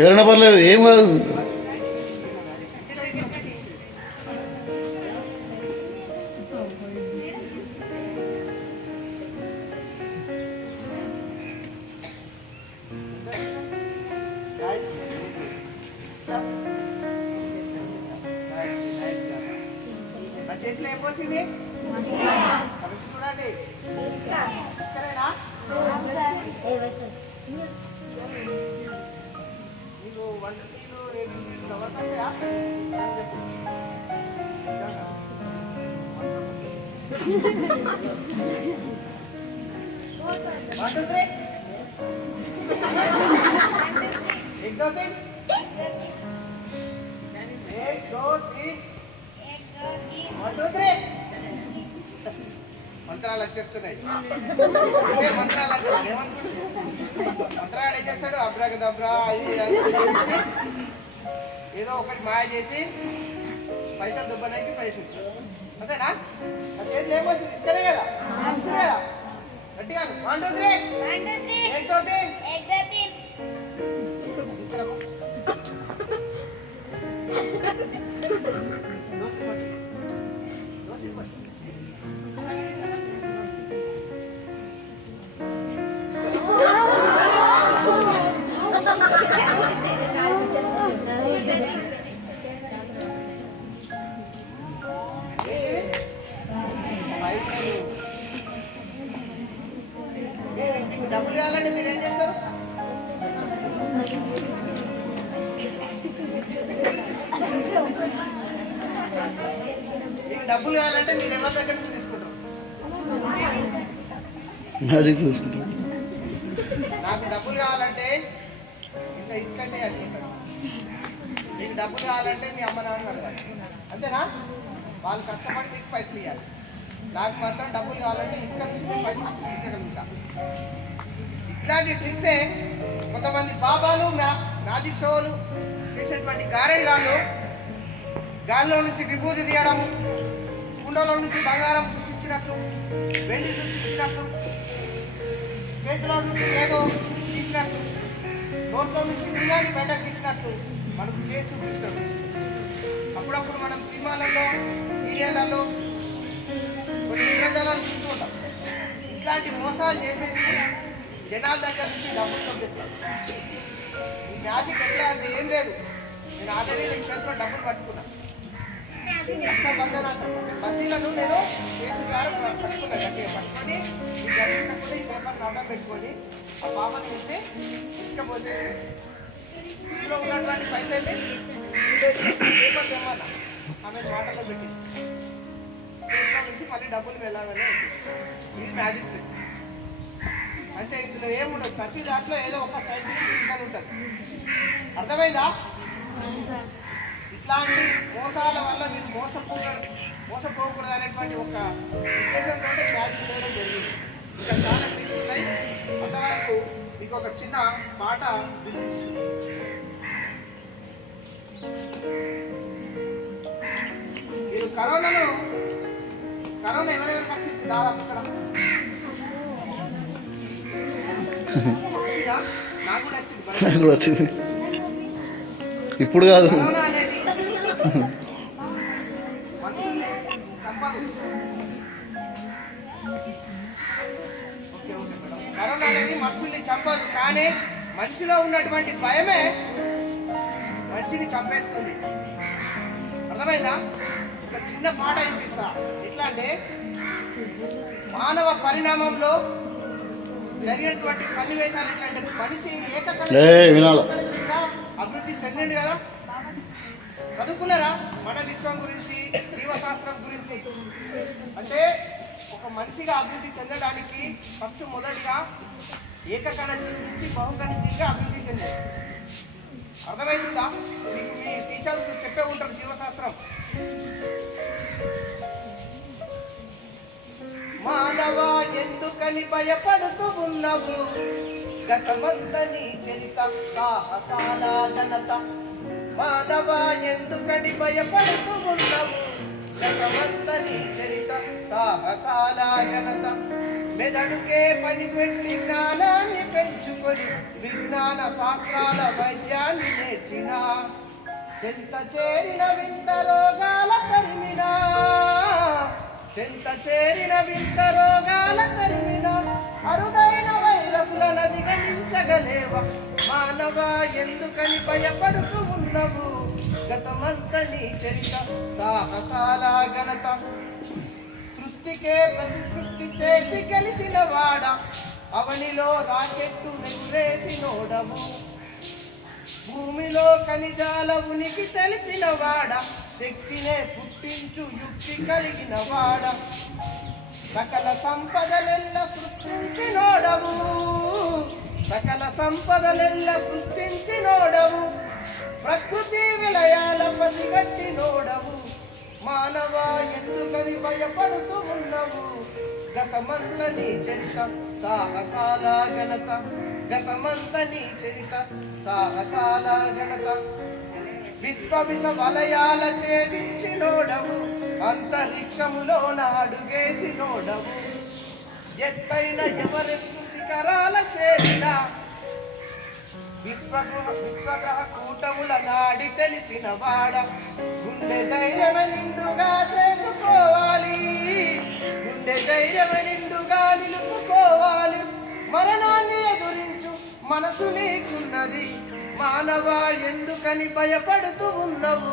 ఎవరైనా పర్లేదు, ఏం కాదు. నా చేతిలో ఏం పోసింది? చూడండి, సరేనా? నీకు వంటలు వస్తాయా? एक दो तीन మంత్రాలు వచ్చేస్తున్నాయి. మంత్రాలు అంటున్నాడు, మంత్రాలు ఏం చేస్తాడు? అబ్రాగదబ్రా ఏదో ఒకటి మాయ చేసి పైసలు దుబ్బడానికి ప్రయత్నిస్తాడు. అంతేనా? ఆ చేతి ఏమొస్తుంది? ఇస్తలే కదా, ఇస్తుంది కదా. గట్టిగా 1 2 3 1 2 3 డబ్బులు కావాలంటే మీరు ఏం చేస్తారు? మీకు డబ్బులు కావాలంటే మీరు ఎవరి దగ్గర నుంచి తీసుకుంటారు? నాకు డబ్బులు కావాలంటే ఇంత ఇసుకంటే అడిగిస్తారు. మీకు డబ్బులు కావాలంటే మీ అమ్మ నాన్న అడగాలి. అంతేనా? వాళ్ళు కష్టపడి మీకు పైసలు ఇవ్వాలి. నాకు మాత్రం డబ్బులు కావాలంటే ఇసుక నుంచి నేను పైసలు ఇచ్చగలుగుతా. ఇట్లాంటి ట్రిక్సే కొంతమంది బాబాలు, మ్యాజిక్ షోలు చేసేటువంటి గాలిలో నుంచి విభూతి తీయడము, కుండలో నుంచి బంగారం సృష్టించినట్లు, వెండి సృష్టించినట్లు, చేతిలో నుంచి ఏదో తీసినట్లు, నోట్లో నుంచి నిజాన్ని బయటకు తీసినట్లు మనకు చేసి చూపిస్తాడు. అప్పుడప్పుడు మనం సినిమాలలో, సీరియళ్లలో కొన్ని ఇంద్రజాలను చూస్తూ ఉంటాం. ఇట్లాంటి మోసాలు చేసేసి జనాల దగ్గర నుంచి డబ్బులు పంపిస్తారు. ఈ మ్యాజిక్ ఎట్లా అంటే ఏం లేదు, నేను ఆల్రెడీ 2 చేతిలో డబ్బులు పట్టుకున్నాను. బద్దీలను నేను చేతి ద్వారా పట్టుకున్నాను గట్టిగా పట్టుకొని ఈ జరిగినప్పుడు ఈ పేపర్ నవ్వం పెట్టుకొని ఆ పాపని వేసి తీసుకపోతే ఇందులో ఉన్నటువంటి పైసల్ని పేపర్ తెమ్మన్నా ఆమె మాటల్లో పెట్టి ఇంట్లో నుంచి మళ్ళీ డబ్బులు వెళ్ళాలని ఇది మ్యాజిక్ ట్రిక్. అంటే ఇందులో ఏముండదు, ప్రతి దాంట్లో ఏదో ఒక సైంటిఫిక్ ఉంటుంది. అర్థమైందా? ఇట్లాంటి మోసాల వల్ల మీరు మోసపోకూడదు అనేటువంటి ఒక ఉద్దేశంతో మ్యాజిక్ చేయడం జరిగింది. ఇంకా చాలా ట్రిక్స్ ఉన్నాయి. అంతవరకు మీకు ఒక చిన్న పాట వినిపించు. మీరు కరోనా ఎవరెవరికి వచ్చింది దాదాపు ఇక్కడ నాకు కూడా వచ్చింది. ఇప్పుడు కాదు. కరోనా అనేది మనుషుల్ని చంపదు. కరోనా అనేది మనుషుల్ని చంపదు, కానీ మనిషిలో ఉన్నటువంటి భయమే మనిషిని చంపేస్తుంది. అర్థమైందా? ఒక చిన్న పాట వినిపిస్తా. ఎట్లా అంటే మానవ పరిణామంలో జరిగినటువంటి సన్నివేశాలు ఎట్లంటే మనిషి ఏకకళగా అభివృద్ధి చెందిండు కదా. చదువుకున్నారా మన విశ్వం గురించి, జీవశాస్త్రం గురించి? అంటే ఒక మనిషిగా అభివృద్ధి చెందడానికి ఫస్ట్ మొదటిగా ఏకకణ జీవి నుంచి బహుకణ జీవిగా అభివృద్ధి చెందారు. అర్థమవుతుందా? మీకు మీ టీచర్స్ చెప్పే ఉంటారు జీవశాస్త్రం. మానవ ఎందుకని భయపడుతూ ఉన్నవు, గతమంతని చరిత సాహసాల ఘనత. మానవ ఎందుకని భయపడుతూ ఉన్నవు, గతమంతని చరిత సాహసాల ఘనత. మెదడుకే పని పెట్టి జ్ఞానాన్ని పెంచుకొని విజ్ఞాన శాస్త్రాల వైద్యాన్ని నేర్చిన, చెంత చేరిన వింత రోగాల తరిమినా, చెంత చేరిన వింత రోగాల తరిమినా, అరుదైన వైరస్లను అధిగమించగలేవ. మానవ ఎందుకని భయపడుతూ ఉన్నవు, గతమంతా నీ చరిత సాహసాల ఘనత. సృష్టికే ప్రతి సృష్టి చేసి గెలిసిన వాడ, అవనిలో రాకెట్టు ఎగురేసినోడవు. భూమిలో ఖనిజాల ఉనికి తెలిపిన వాడ, శక్తినే పుట్టించు యుక్తి కలిగిన వాడ. సకల సంపదలెల్ల సృష్టించినోడవు, సకల సంపదలెల్ల సృష్టించినోడవు. ప్రకృతి విలయాల పసిగట్టినోడవు. మానవ ఎందుకని భయపడుతూ ఉన్నవు, గతమంత నీ చరిత సాహసాల ఘనత. గతమంత నీ చరిత సాహసాల ఘనత. విశ్వ వలయాల ఛేదించినోడవు, అంతరిక్షములో అడుగేసినోడవు. ఎత్తైన ఎవరెస్టు శిఖరాల చేరిన, విశ్వగ్రహ కూటముల నాడి తెలిసిన వాడ. గుండె ధైర్యమ నిండుగా చేసుకోవాలి, గుండె ధైర్యమ నిండుగా నిలుపుకోవాలి. మరణాన్ని ఎదురించు మనసు నీకున్నది. మానవ ఎందుకని భయపడుతూ ఉన్నవు,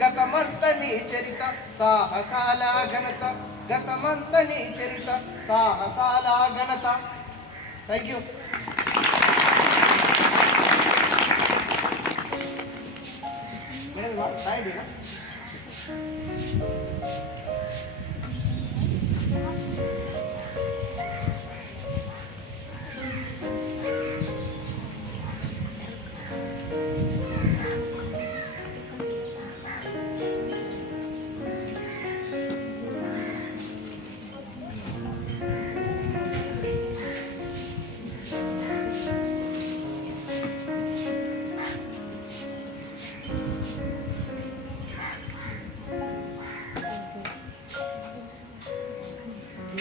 గతమంత నీ చరిత సాహసాల ఘనత. గతమంత నీ చరిత సాహసాల ఘనత. Thank you.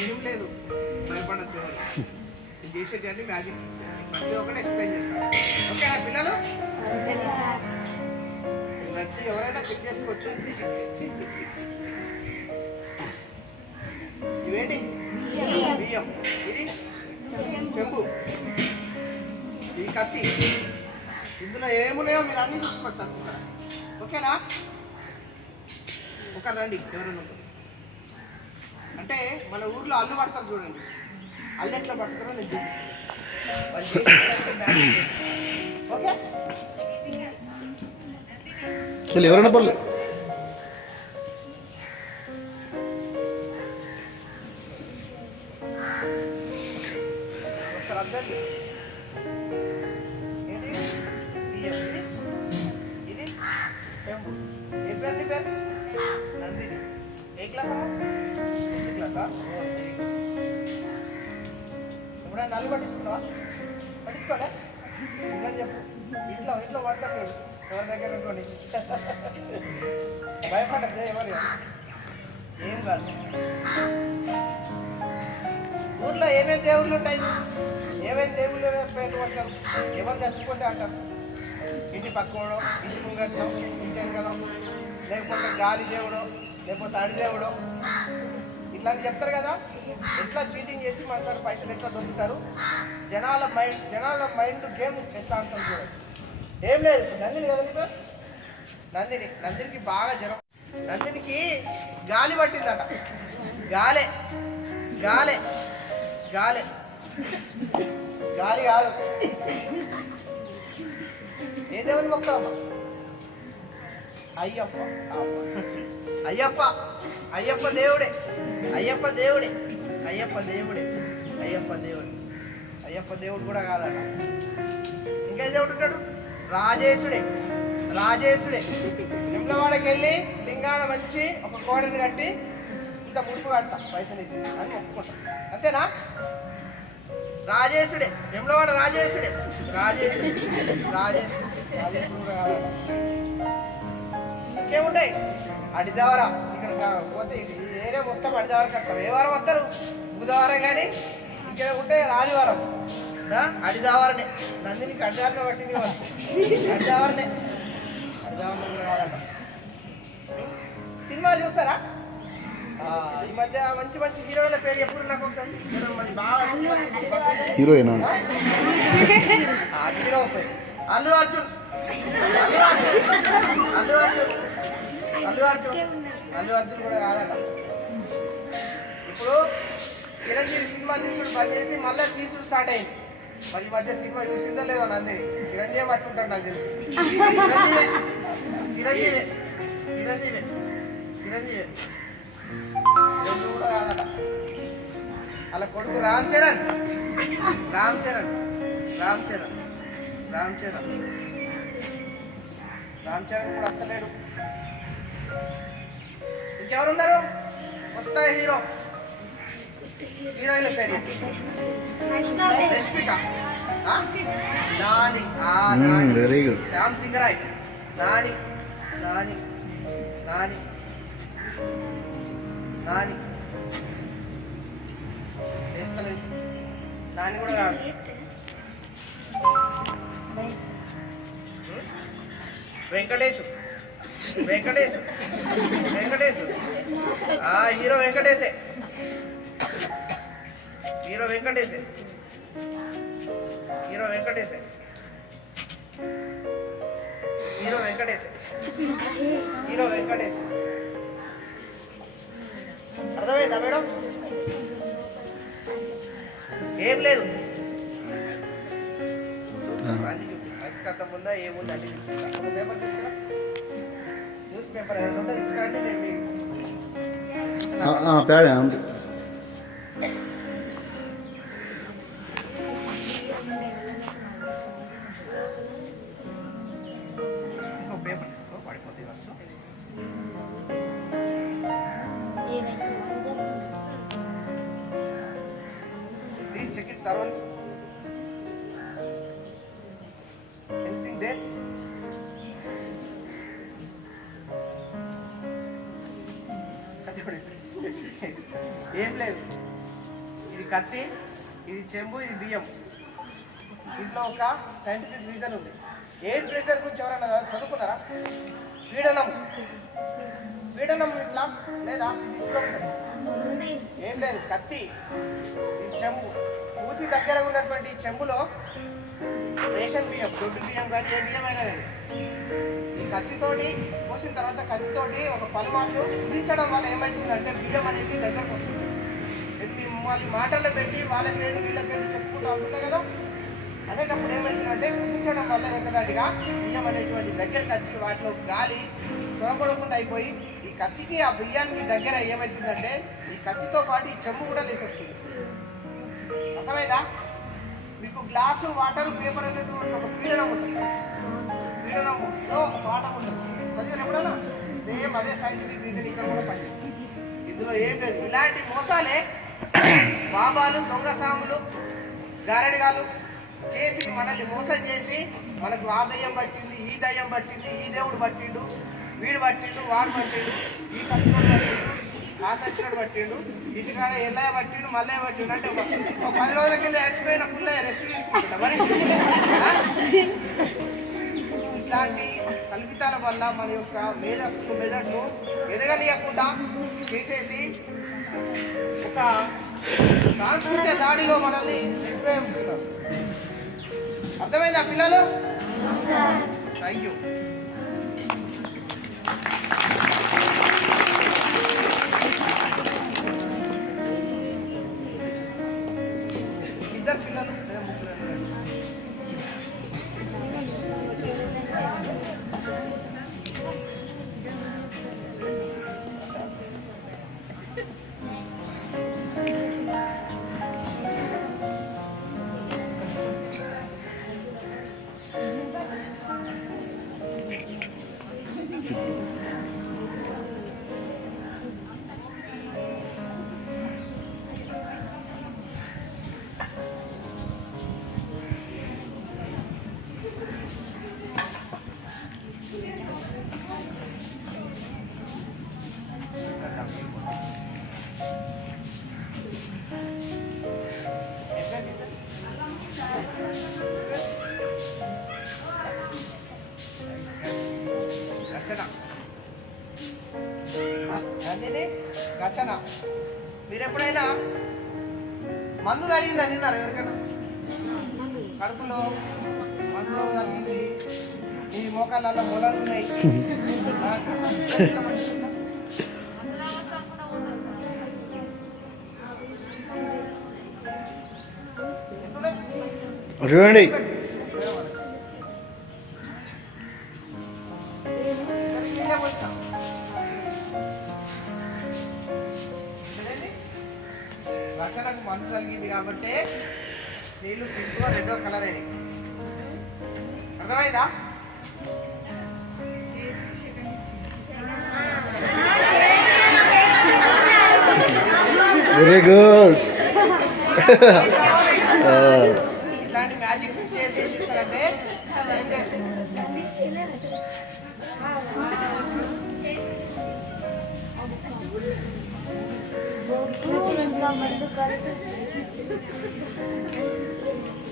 ఏం లేదు, భయపడద్దు. నేను చేసేటి మ్యాజిక్ ప్రతి ఒక్కటి ఎక్స్ప్లెయిన్ చేస్తాను. ఓకేనా పిల్లలు? నచ్చి ఎవరైనా చెక్ చేసుకోవచ్చు. ఇవేంటి? బియ్యం. ఇది చెంబు, ఈ కత్తి. ఇందులో ఏమున్నాయో మీరు అన్నీ చూసుకోవచ్చు. ఓకేనా? ఒక రండి ఎవరైనా ఉంటారు. అంటే మన ఊర్లో అల్లు పడతారు చూడండి, అల్లు ఎట్లా పడతారో నేను చూపిస్తాను. వాళ్ళు చేసిన డాన్స్. ఓకే ఎవరైనా పర్లేదు. ఒకసారి అర్థం ఏంటి బియ్యం, ఇది చెంబు. ఏ పేరు నీ పేరు? నందిని. ఏ క్లాస్ అమ్మా? 10th క్లాసా? ఎప్పుడైనా నల్లు పట్టించుకున్నావా? పట్టించుకోలే? ఇంకా చెప్పు. ఇంట్లో పడతారు మీరు ఎవరి దగ్గర అనుకోండి. భయపడద్దు ఎవరు ఏం కాదు. ఊర్లో ఏమేమి దేవుళ్ళు ఉంటాయి, ఏమేమి దేవుళ్ళు పేర్లు పడతారు, ఎవరు చచ్చిపోతే అంటారు. ఇంటి పక్కడో, ఇంటి ముంగట్లో, ఇంటి వెనకలో, లేకపోతే గాలి దేవుడో, లేకపోతే అడి దేవుడో, ఇట్లాంటి చెప్తారు కదా. ఎట్లా చీటింగ్ చేసి మనతో పైసలు ఎట్లా దొరుకుతారు, జనాల మైండ్ గేమ్ ఎట్లా అంటారు చూడండి. ఏం లేదు. నందిని కదా నీకు? నందినికి బాగా జ్వరం. నందినికి గాలి పట్టిందట. గాలి కాదు, ఏ దేవుని మొక్కమ్మా? అయ్యప్ప దేవుడే. అయ్యప్ప దేవుడు కూడా కాదట. ఇంకా దేవుడు ఉంటాడు రాజేశుడే. నిమ్మలవాడకి వెళ్ళి లింగాన మంచి ఒక కోడని కట్టి ఇంత ముడుపు కడతా పైసలు వేసి అని ఒప్పుకుంటా. అంతేనా? రాజేశుడే, నిమ్మలవాడ రాజేశుడు కూడా కాదట. ఇంకేముంటాయి? అడిదావర. ఇక్కడ పోతే ఏరియా మొత్తం అడిదావరకు వస్తారు. ఏ వారం వస్తారు? బుధవారం. కానీ ఇక్కడ ఉంటే ఆదివారం అడిదావరనే. నందినికి అడిదావరనే పట్టింది. అడిదావరనే కూడా కాదట. సినిమాలు చూస్తారా? ఈ మధ్య మంచి హీరోయిన్ల పేరు ఎప్పుడు నాకు ఒకసారి బాగా హీరోయినా? హీరో పేరు అల్లు అర్జున్ కూడా కాదట. ఇప్పుడు చిరంజీవి సినిమా తీసుడు బంద్ చేసి మళ్ళీ తీసుడు స్టార్ట్ అయింది. మరి ఈ మధ్య సినిమా చూసిందో లేదో నంది. చిరంజీవి పట్టుకుంటాడు నాకు తెలిసి. చిరంజీవి కూడా కాదట. అలా కొడుకు రామ్ చరణ్ కూడా అస్సలేడు. ఇంకెవరున్నారు కొత్త హీరోయిన్ల పేరు? Rashmika, very good. శ్యామ్ సింగరాయ్, నాని కూడా కాదు. వెంకటేష్ హీరో వెంకటేశే. అర్థమైందా మేడం? ఏం లేదు. కథ ముందా ఏముంది అంటే పేపర్ తీసుకురా. న్యూస్ పేపర్ ఏదైనా ఉంటే తీసుకురండి. పేడ ఉంది. ఇంకో పేపర్ తీసుకో, పడిపోతే వచ్చు. Please check it thoroughly. Anything there? ఏం లేదు. ఇది కత్తి, ఇది చెంబు, ఇది బియ్యం. దీంట్లో ఒక సైంటిఫిక్ రీజన్ ఉంది. ఎయిర్ ప్రెషర్ గురించి ఎవరైనా చదువుకున్నారా? పీడనం క్లాస్ లేదా? ఏం లేదు. కత్తి, ఈ చెంబు, ఊతి దగ్గర ఉన్నటువంటి చెంబులో రేషన్ బియ్యం, దొడ్డు బియ్యం కానీ ఏ బియ్యమైనా కానీ ఈ కత్తితోటి కోసిన తర్వాత కత్తితోటి ఒక పలుమార్లు కుదించడం వల్ల ఏమవుతుందంటే బియ్యం అనేది దగ్గరకు వస్తుంది. వాళ్ళ మాటల్లో పెట్టి వాళ్ళ పేరు వీళ్ళ పేరు చెప్పుకుంటూ ఉంటుంటాయి కదా, అనేటప్పుడు ఏమవుతుందంటే కుదించడం వల్ల ఎక్కదాటిగా బియ్యం అనేటువంటి దగ్గరకు వచ్చి వాటిలో గాలి చొరబడకుండా అయిపోయి ఈ కత్తికి ఆ బియ్యానికి దగ్గర ఏమవుతుందంటే ఈ కత్తితో పాటు ఈ చెంబు కూడా లేసొస్తుంది. అర్థమైందా? మీకు గ్లాసు వాటర్ పేపర్ అనేటువంటి ఒక పీడనం ఉంటుంది. పీడనంలో ఒక పాఠం ఉంటుంది చదివిన ఎప్పుడన్నా సేమ్ అదే సైంటిఫిక్ రీజన్ ఇక్కడ కూడా పనిచేస్తుంది. ఇందులో ఏం లేదు. ఇలాంటి మోసాలే బాబాలు, దొంగ సాములు, గారడిగాలు చేసి మనల్ని మోసం చేసి మనకు ఆ దయ్యం పట్టింది, ఈ దయ్యం పట్టింది, ఈ దేవుడు పట్టిండు, వీడు పట్టిండు, వాడు పట్టిండు, ఈ సచ్చినోడు పట్టిండు, ఆ సచ్చినోడు పట్టిండు, ఇంటికాడ ఎల్లయ్య పట్టిండు, మల్లయ్య పట్టిండు అంటే ఒక 10 రోజుల కింద చచ్చిపోయిన పుల్లయ్య రెస్ట్ తీసుకుంటుంటా మరి. ఇట్లాంటి కల్పితాల వల్ల మన యొక్క మెదడును ఎదగనీయకుండా చేసేసి ఒక సాంస్కృతిక దాడిలో మనల్ని నెట్టివేయ ఉంటున్నారు. అర్థమైందా పిల్లలు? Thank you. ఇద్దరు పిల్లలు లేదా ముగ్గురు? రచన మీరు ఎప్పుడైనా మందు తగిలిందని విన్నారు? ఎవరికైనా కడుపులో మందు తగిలింది, ఈ మోకాళ్ళలో మొలలు ఉన్నాయి, చూడండి. రచనకు మందు కలిగింది కాబట్టి నీళ్ళు పింక్ రెడ్ కలర్ అయినాయి. అర్థమైందా? Very good. ఇట్లాంటి మ్యాజిక్ ఫిక్స్ చేసి ఏం చేస్తారంటే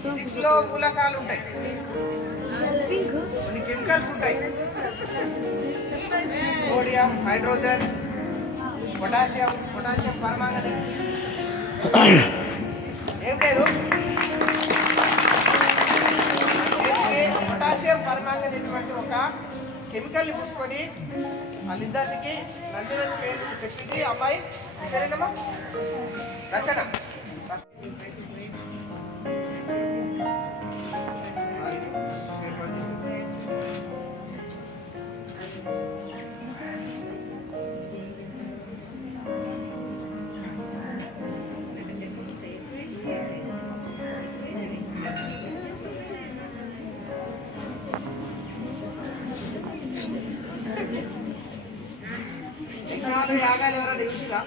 ఫిజిక్స్ లో మూలకాలు ఉంటాయి, కొన్ని కెమికల్స్ ఉంటాయి, సోడియం, హైడ్రోజన్, పొటాషియం పరమాంగనేట్. ఏం లేదు, పొటాషియం పరమాంగనేట్ వంటి ఒక కెమికల్ని పూసుకొని వాళ్ళిద్దరికి నందిని పేరు చెప్పింది అమ్మాయి. సరేనమ్మా? రచన యాగాలు ఎవరో తెలుసురా?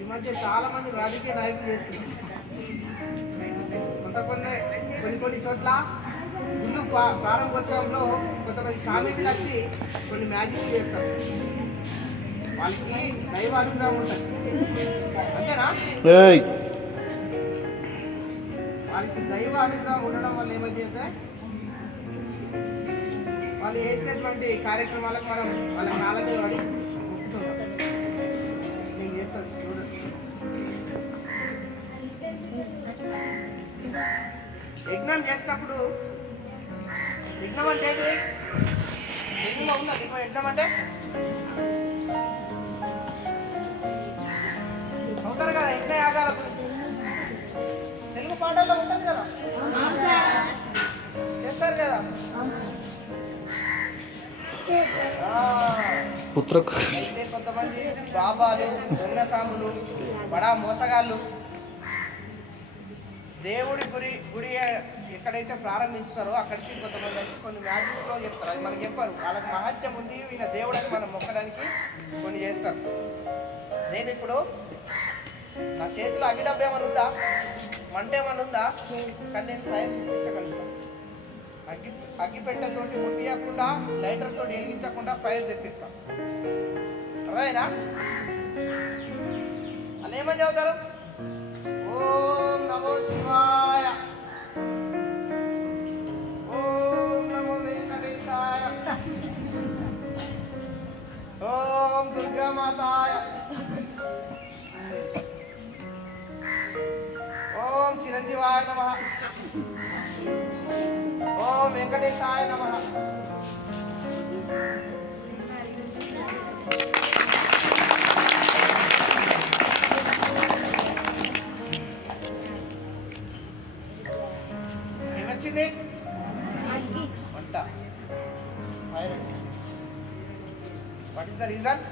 ఈ మధ్య చాలా మంది రాజకీయ నాయకులు చేస్తున్నారు. కొన్ని చోట్ల ఇల్లు ప్రారంభోత్సవంలో కొంతమంది సామీలు వచ్చి కొన్ని మ్యాజిక్ చేస్తారు. వాళ్ళకి దైవ అనుగ్రహం ఉంటుంది, అంతేనా? వాళ్ళకి దైవ అనుగ్రహం ఉండడం వల్ల ఏమైతే వాళ్ళు చేసినటువంటి కార్యక్రమాలకు మనం వాళ్ళ కాళ్ళ మీద పడి మొక్కుతుంటాం. నేను చేస్తాను చూడండి. యజ్ఞం చేసినప్పుడు యజ్ఞం అంటే ఏంటి? తెలుగులో ఉందా మీకు యజ్ఞం అంటే? అవుతారు కదా యజ్ఞ యాగాల గురించి తెలుగు పాటల్లో ఉంటుంది కదా, చేస్తారు కదా. అయితే కొంతమంది బాబాలు, దొంగసాములు, బడా మోసగాళ్ళు దేవుడి గుడి ఎక్కడైతే ప్రారంభించుతారో అక్కడికి కొంతమంది వచ్చి కొన్ని మ్యాజిక్లో చెప్తారు. అది మనకు చెప్పారు. వాళ్ళకి మహత్యం ఉంది, ఈయన దేవుడని మనం మొక్కడానికి కొన్ని చేస్తారు. నేను ఇప్పుడు నా చేతిలో అగ్గిడబ్బు ఏమైనా ఉందా, మంట ఏమైనా ఉందా, కానీ నేను ఫైర్ తెప్పించగలుగుతాను. అగ్గిపెట్టెతోటి ముట్టియకుండా, లైటర్ తోటి వెలిగించకుండా ఫైర్ తెప్పిస్తాం. అర్థమైనా? అలా ఏమని చదువుతారు? ఓం నమో శివాయ, ఓం నమో వెంకటేశాయ, ఓం దుర్గామాతాయ, ఓం చిరంజీవాయ నమః, ఓం వెంకటేశాయ నమః. ఏమొచ్చింది? వంట ఫైర్ వచ్చేసింది. What is the reason?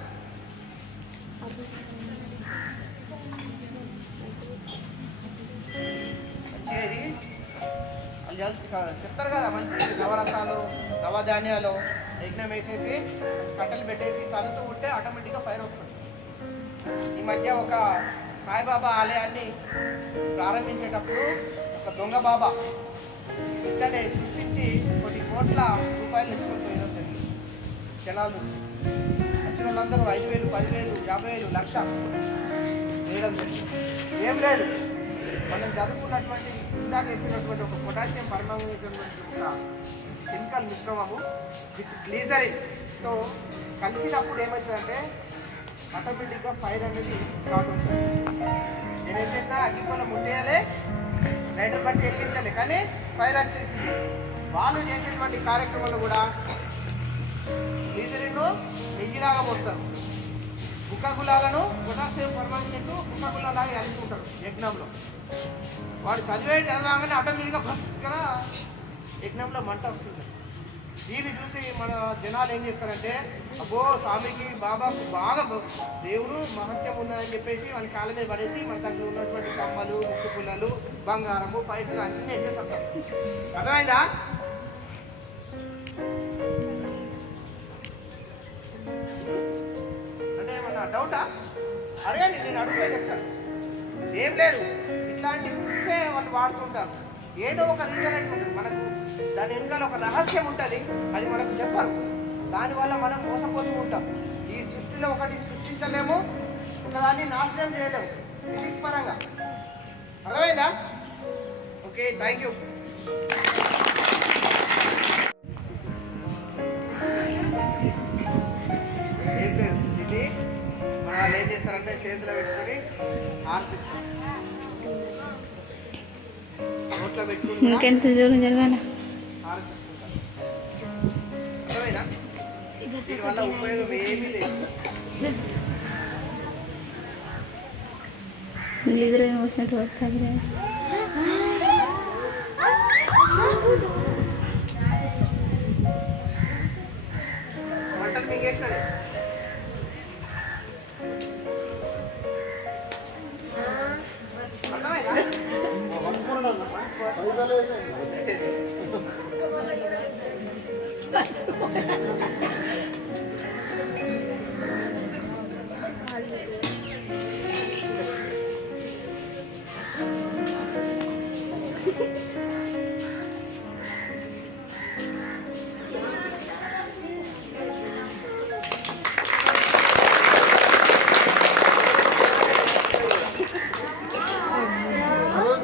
మంచిది వాళ్ళు చెప్తారు కదా, మంచి నవరసాలు, నవధాన్యాలు యజ్ఞం వేసేసి కట్టెలు పెట్టేసి చదువుతూ ఉంటే ఆటోమేటిక్గా ఫైర్ వస్తుంది. ఈ మధ్య ఒక సాయిబాబా ఆలయాన్ని ప్రారంభించేటప్పుడు ఒక దొంగ బాబా ఇద్దరే సృష్టించి కొన్ని కోట్ల రూపాయలు ఎత్తుకొని పోయడం జరిగింది. జనాల నుంచి వచ్చిన వాళ్ళందరూ 5,000, 10,000, 50,000, లక్ష వేయడం జరిగింది. ఏం లేదు, మనం చదువుకున్నటువంటి ఇందాక చెప్పినటువంటి ఒక పొటాషియం పరమాణుమైనటువంటి ఒక కెమికల్ మిశ్రమము విత్ గ్లీజరిన్తో కలిసినప్పుడు ఏమవుతుందంటే ఆటోమేటిక్గా ఫైర్ అనేది స్టార్ట్ అవుతుంది. నేనేం చేసినా అగ్గిపోల ముట్టేయాలి, లైటర్ బట్టి వెలిగించాలి, కానీ ఫైర్ వచ్చేసింది. వాళ్ళు చేసేటువంటి కార్యక్రమాలు కూడా గ్లీజరిన్ నెయ్యిలాగా పోస్తారు. కుక్క గులాలను పొటాషియం పర్మాంగనేట్ కుక్క గులాలాగా వేసుకుంటారు యజ్ఞంలో. వాడు చదవగానే ఆటోమేటిక్గా ఫస్ట్గా యజ్ఞంలో మంట వస్తుంది. దీన్ని చూసి మన జనాలు ఏం చేస్తారంటే, అబ్బో స్వామికి బాబాకు బాగా దేవుడు మహత్యం ఉన్నదని చెప్పేసి వాళ్ళ కాళ్ళ మీద పడేసి మన దగ్గర ఉన్నటువంటి కమ్మలు, ముక్కు పుల్లలు, బంగారము, పైసలు అన్నీ వేసేస్తారు. అర్థమైందా? అంటే ఏమన్నా డౌటా? అడగండి, నేను అడిగితే చెప్తాను. ఏం లేదు, ఇట్లాంటి ఫుడ్సే వాళ్ళు వాడుతుంటారు. ఏదో ఒక రీజన్ అంటే ఉంటుంది మనకు, దాని వెనకాల ఒక రహస్యం ఉంటుంది, అది మనకు చెప్పరు. దానివల్ల మనం మోసపోతూ ఉంటాం. ఈ సృష్టిలో ఒకటి సృష్టించలేము, ఒకదాన్ని నాశనం చేయలేము ఫిజిక్స్ పరంగా. అర్థమైందా? Okay, thank you. ఏం లేదు, ఇది మన వాళ్ళు ఏం చేస్తారంటే చేతిలో పెట్టుకొని ఆర్పిస్తారు, నోట్లో పెట్టుకుని ఇంకెంత దూరం జరగాల? అర్థమైనా? దీనివల్ల ఉపయోగం ఏమీ లేదు. నిద్ర వచ్చినట్టు పడుతుంది. వంటలు మింగేసిన అర్థమైనా?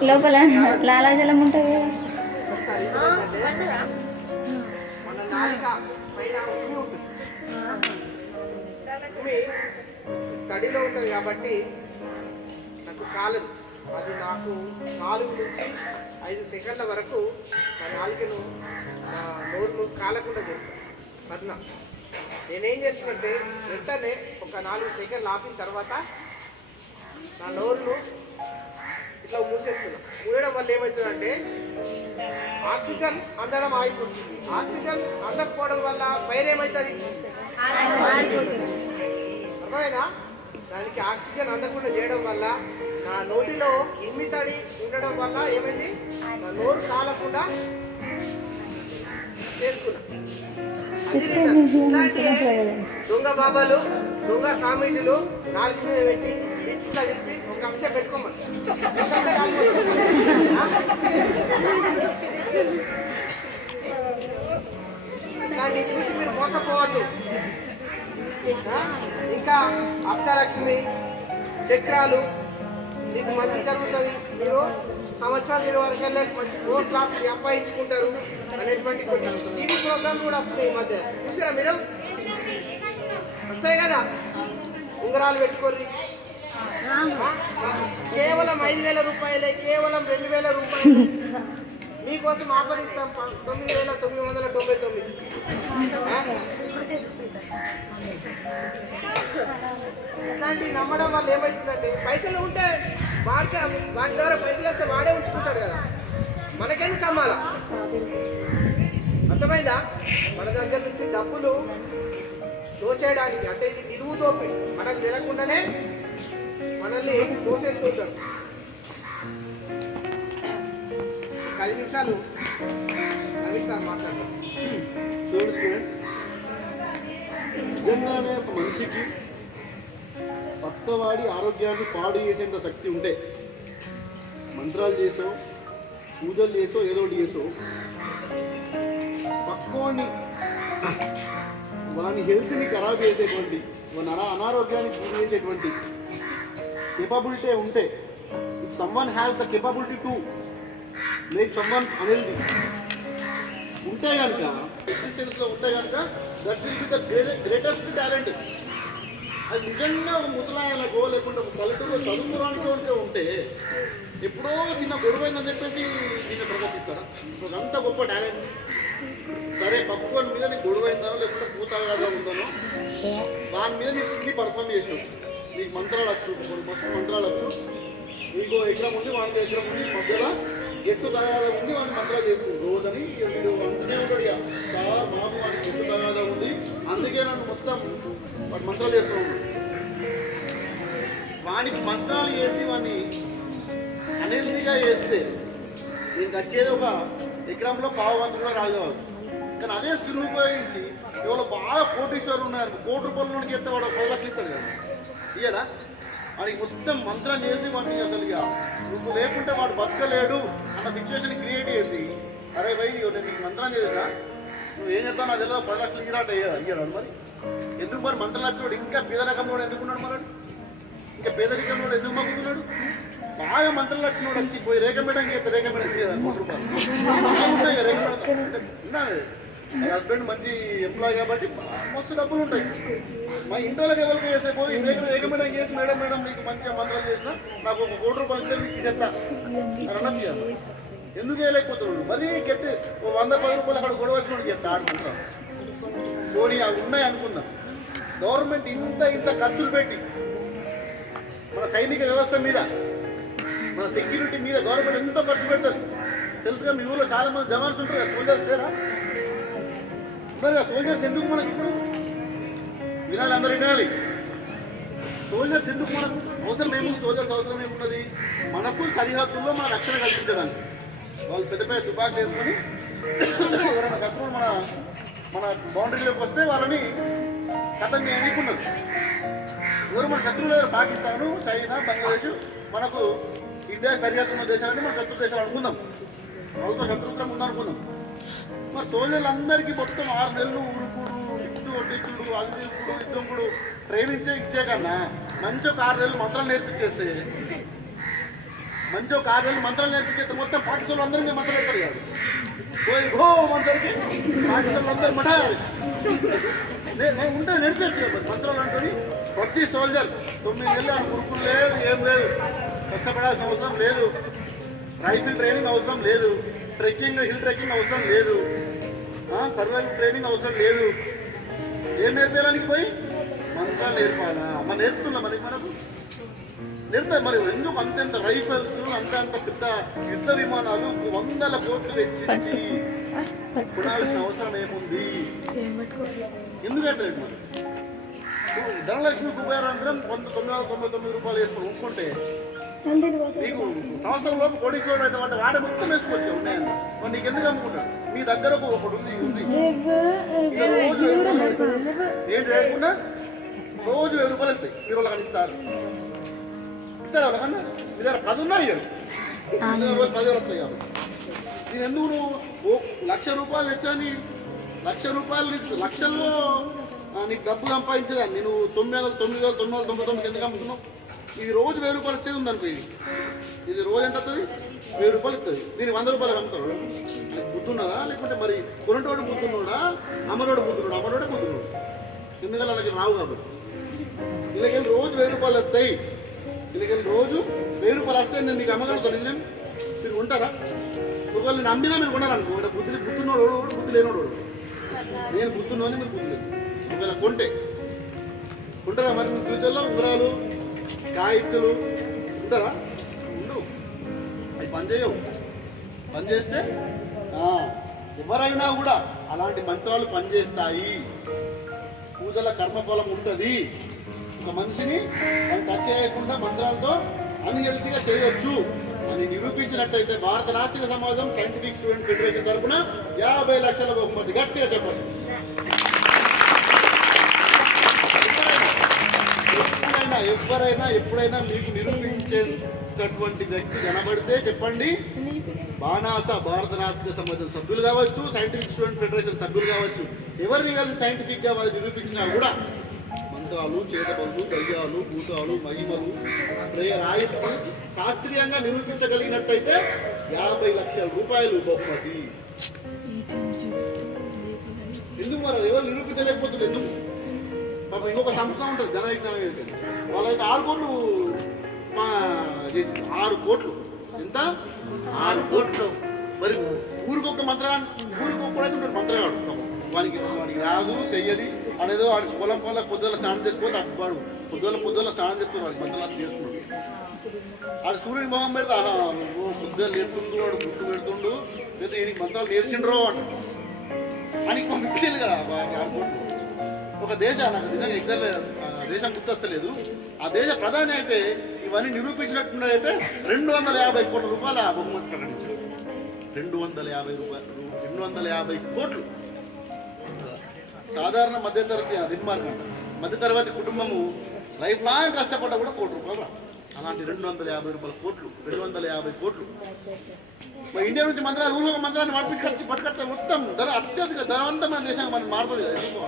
లోపల లాలాజలం ఉంటుంది కదా. మన నాలుక పైన ఉమ్మి ఉంటుంది, ఉమ్మి తడిలో ఉంటుంది కాబట్టి నాకు కాలదు. అది నాకు 4 నుంచి 5 సెకండ్ల వరకు నా నాలుకను నోరును కాలకుండా చేస్తాను పద్మ. నేనేం చేస్తున్నట్టే వెంటనే ఒక 4 సెకండ్లు ఆపిన తర్వాత నా నోరును ఇట్లా మూసేస్తున్నా. మూయడం వల్ల ఏమవుతుందంటే ఆక్సిజన్ అందడం ఆగిపోతుంది. ఆక్సిజన్ అందకపోవడం వల్ల ఫైర్ ఏమవుతుంది? అర్థమైనా? దానికి ఆక్సిజన్ అందకుండా చేయడం వల్ల నా నోటిలో ఇమ్మితడి ఉండడం వల్ల ఏమైంది, నా నోరు కాలకుండా చేసుకున్నా. అది రీజన్. ఇట్లాంటి దొంగ బాబాలు దొంగ స్వామీజీలు నాలుగు మీద పెట్టి ఇట్లా చెప్పి ఒక అంశం పెట్టుకోమని ఇట్లాంటి చూసి మీరు మోసపోవద్దు. ఇంకా అష్టలక్ష్మి చక్రాలు మీకు మంచి జరుగుతుంది. మీరు సంవత్సరాలు వరకు వెళ్ళి మంచి 4 క్లాసులు సంపాదించుకుంటారు అనేటువంటి కొన్ని టీవీ ప్రోగ్రామ్ కూడా వస్తున్నాయి ఈ మధ్య. చూసారా మీరు? వస్తాయి కదా. ఉంగరాలు పెట్టుకోర్రి. కేవలం 5,000 రూపాయలే, కేవలం 2,000 రూపాయలు మీకోసం ఆఫర్ ఇస్తాం. 9,999. ఇట్లాంటివి నమ్మడం వల్ల ఏమవుతుందంటే పైసలు ఉంటే వాటి ద్వారా పైసలు వస్తే వాడే ఉంచుకుంటాడు కదా, మనకెందుకు అమ్మాలా? అర్థమైందా? మన దగ్గర నుంచి డబ్బులు దోచేయడానికి, అంటే ఇది నిలువు దోపిడి, మనకు తెలియకుండానే మనల్ని దోసేస్తుంటారు. 10 నిమిషాలు నవీన్ మాట్లాడతాం. చూడండి స్టూడెంట్స్, నిజంగానే ఒక మనిషికి పక్కవాడి ఆరోగ్యాన్ని పాడు చేసేంత శక్తి ఉంటే మంత్రాలు చేసో పూజలు చేసో ఏదో ఒకటి చేసో పక్కవాడిని వాని హెల్త్ని ఖరాబ్ చేసేటువంటి వాని అనారోగ్యానికి గురి చేసేటువంటి కేపబిలిటీ ఉంటే, if someone has the capability to make someone unhealthy ఉంటే కనుక, ఎగ్జిస్టెన్స్లో ఉంటే కనుక, that will be the greatest talent. అది నిజంగా ఒక ముసలాయనకో లేకుంటే ఒక పల్లెటూరులో చదువుకోవడానికి ఉంటే ఎప్పుడో చిన్న గొడవైందని చెప్పేసి దీన్ని ప్రదర్శిస్తారా? ఒక అంత గొప్ప టాలెంట్. సరే పప్పుకొని మీద నీకు గొడవైందానో లేకుంటే పూతగా ఉందానో దాని మీద నీ సింగ్లీ పర్ఫామ్ చేసినావు. నీకు మంత్రాలు వచ్చు, మస్తు మంత్రాలు వచ్చు. నీకు ఎగ్జామ్ ఉంది, వాడికి ఎగ్జామ్ ఉంది, మధ్యలో ఎట్టు తగాదా ఉంది, వాడిని మంత్రాలు చేసుకుంటు రోజని వీడు అంటూనే ఉంటాడు. ఇక సార్ మాకు వాడికి ఎట్టు తగాదా ఉంది, అందుకే నన్ను మొత్తం వాడు మంత్రాలు చేస్తూ ఉన్నాడు. వానికి మంత్రాలు చేసి వాడిని అనిల్దిగా చేస్తే దీనికి వచ్చేది ఒక ఎకరంలో 1,000 కూడా రాగవచ్చు. కానీ అదే స్కిల్ ఉపయోగించి ఎవరో బాగా కోటీశ్వరులు ఉన్నారు, ₹1 కోటి ఎత్తే వాడు 10 లక్షలు ఇస్తాడు కదా, ఇయ్యడా? వాడికి మొత్తం మంత్రం చేసి వాడిని అసలు ఇక నువ్వు లేకుంటే వాడు బతకలేడు అన్న సిచ్యువేషన్ క్రియేట్ చేసి, అరే భయ్ నేను నీకు మంత్రం చేసినా నువ్వు ఏం చెప్తావు నాకు తెలియదు, 10 లక్షలు ఇరాట అయ్యాడు. మరి ఎందుకు మరి మంత్రాలు వచ్చినాడు? ఇంకా పేదరికంలో ఎందుకున్నాడు? మరి ఇంకా పేదరికంలో ఎందుకు మగ్గుతున్నాడు? బాగా మంత్రాలు వచ్చినోడు వచ్చి పోయి రేఖమేడం చేస్తే రేఖమేడం చేయదా ₹1 బాగుంటాయి రేఖమేడం. హస్బెండ్ మంచి ఎంప్లాయ్ కాబట్టి మస్తు డబ్బులు ఉంటాయి. మా ఇంట్లోకి ఎవరికి చేసే పోయి రేఖమేడం చేసి మేడం మీకు మంచిగా మంత్రాలు చేసినా నాకు ₹1 కోటి ఇస్తే మీకు చెప్తా అని అనొచ్చు. ఎందుకు వేయలేకపోతున్నాడు? మరీ గట్టి ₹100-10 అక్కడ గొడవ వచ్చినోడు చెప్తా ఆడుకుంటాం. పోనీ అవి ఉన్నాయి అనుకున్నా. గవర్నమెంట్ ఇంత ఖర్చులు పెట్టి మన సైనిక వ్యవస్థ మీద, మన సెక్యూరిటీ మీద గవర్నమెంట్ ఎంతో ఖర్చు పెడుతుంది తెలుసుగా. మీ ఊళ్ళో చాలా మంది జవాన్స్ ఉంటారు కదా, సోల్జర్స్ లేరా? మరి ఆ సోల్జర్స్ ఎందుకు మనకి ఇప్పుడు వినాలి, అందరూ వినాలి. సోల్జర్స్ ఎందుకు మనకు అవసరం ఏముంది? సోల్జర్స్ అవసరం ఏమున్నది? మనకు సరిహద్దుల్లో మన రక్షణ కల్పించడానికి. వాళ్ళు పెద్ద పెద్ద తుపాకులు వేసుకొని ఎవరైనా శత్రువులు మన బౌండరీలోకి వస్తే వాళ్ళని కథం చేయకున్నది. ఎవరు మన శత్రువులు ఎవరు? పాకిస్తాను, చైనా, బంగ్లాదేశ్, మనకు ఇండియా సరిహద్దు ఉన్న దేశాలని మన శత్రు దేశాలు అనుకుందాం. వాళ్ళతో శత్రుత్వం ఉందనుకుందాం. మరి సోల్జర్లందరికీ మొత్తం 6 నెలలు ఉరుకుడు, టిచ్చుడు, అల్లిప్పుడు, యుద్ధంకుడు ట్రైనింగ్ ఇచ్చే కన్నా మంచి ఒక 6 నెలలు మంత్రాలు నేర్పించేస్తే, మొత్తం పాకిస్తాన్ అందరికీ మంత్రాలు ఎక్కడ కాదు అందరికి పాకిస్తాన్ అందరూ మఠాలి ఉంటే నేర్పించలేదు మంత్రాలు అంటుంది. ప్రతి సోల్జర్ 9 నెలలు ఉరుకులు లేదు, ఏం లేదు, కష్టపడాల్సిన అవసరం లేదు, రైఫిల్ ట్రైనింగ్ అవసరం లేదు, హిల్ ట్రెక్కింగ్ అవసరం లేదు, సర్వైవల్ ట్రైనింగ్ అవసరం లేదు. ఏం నేర్పేయడానికి పోయి మంత్రాలు నేర్పాలా? మనం నేర్పుతున్నా మనకు నేర్పుతారు. మరి ఎందుకు అంతంత రైఫల్స్, అంత పెద్ద యుద్ధ విమానాలు 100 కోట్లు వెచ్చించి కొనాల్సిన అవసరం ఏముంది? ఎందుకంటే మరి ధనలక్ష్మి కుబేరాంతరం 999 రూపాయలు వేసుకుని ఒప్పుకుంటే నీకు సంవత్సరంలోపు కోటీశ్వరుడు అయితే అంటే వాడే మొత్తం వేసుకోవచ్చు ఉన్నాయన్న. మరి నీకు ఎందుకు అమ్ముకుంటాడు? మీ దగ్గర ఒకటి ఉంది రోజు ఏం చేయకుండా రోజు 1000 రూపాయలు వస్తాయి. మీరు వాళ్ళకి ఇస్తారు ఇస్తారు వాళ్ళకన్నా మీ దగ్గర 10 ఉన్నా ఇయ్యాడు, రోజు 10,000 వస్తాయి. కాబట్టి నేను ఎందుకు నువ్వు 1,00,000 రూపాయలు తెచ్చని 1,00,000 రూపాయలు లక్షల్లో నీకు డబ్బు సంపాదించేదాన్ని నేను 9,999 ఎందుకు అమ్ముతున్నావు? ఇది రోజు 1000 రూపాయలు వచ్చేది ఉంది అనుకో. ఇది రోజు ఎంత వస్తుంది? 1000 రూపాయలు ఇస్తుంది. దీన్ని 100 రూపాయలు అమ్ముతాడు. బుద్ధున్నదా? లేకుంటే మరి కొనంటోడు బుద్ధున్నాడా, అమ్మరోడు బుద్ధున్నాడు? అమ్మరోడే బుద్ధున్నాడు. ఎందుకని అలాగే రావు కాబట్టి వీళ్ళకెళ్ళి రోజు 1000 రూపాయలు వస్తాయి. వీళ్ళకెళ్ళి రోజు 1000 రూపాయలు వస్తాయి. నేను నీకు అమ్మగలుగుతాను. ఇది మీరు ఉంటారా? ఒకవేళ నేను అమ్మినా మీరు కొనాలనుకో, బుద్ధున్నోడు బుద్ధి లేనోడు. నేను బుద్ధున్నోని మీరు బుద్ధి లేదు. ఒకవేళ కొంటారా? మరి మీ ఫ్యూచర్లో వివరాలు కాగితాలు ఉంటారా? ఉండు. అవి పనిచేయవు. పనిచేస్తే ఎవరైనా కూడా అలాంటి మంత్రాలు పనిచేస్తాయి. పూజల కర్మఫలం ఉంటుంది. ఒక మనిషిని మనం టచ్ చేయకుండా మంత్రాలతో అన్హెల్తీగా చేయవచ్చు అని నిరూపించినట్టయితే భారత నాస్తిక సమాజం సైంటిఫిక్ స్టూడెంట్ ఫెడరేషన్ తరఫున 50 లక్షల బహుమతి. గట్టిగా చెప్పండి. ఎవరైనా ఎప్పుడైనా మీకు నిరూపించేటటువంటి వ్యక్తి కనబడితే చెప్పండి. బాణాస భారత నాస్తిక సమాజం సభ్యులు కావచ్చు, సైంటిఫిక్ స్టూడెంట్ ఫెడరేషన్ సభ్యులు కావచ్చు, ఎవరిని కలిసి సైంటిఫిక్గా వాళ్ళు నిరూపించినా కూడా మంత్రాలు, చేతబడులు, దయ్యాలు, భూతాలు, మహిమలు, ప్రేయర్ ఆయిల్స్ శాస్త్రీయంగా నిరూపించగలిగినట్టయితే 50 లక్షల రూపాయలు బహుమతి. ఎందుకు మరి ఎవరు నిరూపించలేకపోతున్నారు? ఎందుకు? పాపం ఇంకొక సంస్థ ఉంటుంది జనవిజ్ఞానం, వాళ్ళైతే 6 కోట్లు చేసింది. 6 కోట్లు. ఎంత? 6 కోట్లు. మరి ఊరికొక మంత్రగాడు, ఊరికొక్కడైతే ఉంటాడు మంత్రగాడు. వానికి రాదు చెయ్యది అనేది వాడి పొలం పొద్దుల స్నానం చేసుకోవాలి. వాడు పొద్దుల స్నానం చేస్తున్నాడు, వాడికి మంత్రాలు చేసుకున్నాడు. వాడు సూర్యుని మొహం పెడితే పొద్దులు నేర్తుండు, వాడు గుర్తు పెడుతుండు, లేదా ఈయనకి మంత్రాలు నేర్చిండ్రో అంట అని పంపించాలి కదా. 6 కోట్లు. ఒక దేశ నాకు నిజంగా ఎగ్జాక్ట్ దేశం గుర్తొస్తలేదు. ఆ దేశ ప్రధాని అయితే ఇవన్నీ నిరూపించినట్టున్నదైతే 250 కోట్ల రూపాయల బహుమతి ప్రకటించారు. 250 కోట్లు. సాధారణ మధ్యతరగతి నిర్మాణం అంట. మధ్యతరగతి కుటుంబము లైఫ్ లాంగ్ కష్టపడ్డా కూడా 1 కోటి రూపాయలు రా. అలాంటి 250 కోట్లు. 250 కోట్లు. ఇండియా నుంచి మంత్రాలు ఊరు మంత్రాన్ని పట్టుకొస్తే మొత్తం అత్యధిక ధనవంతమైన దేశంగా మనం మారుతుంది కదా. ఎందుకు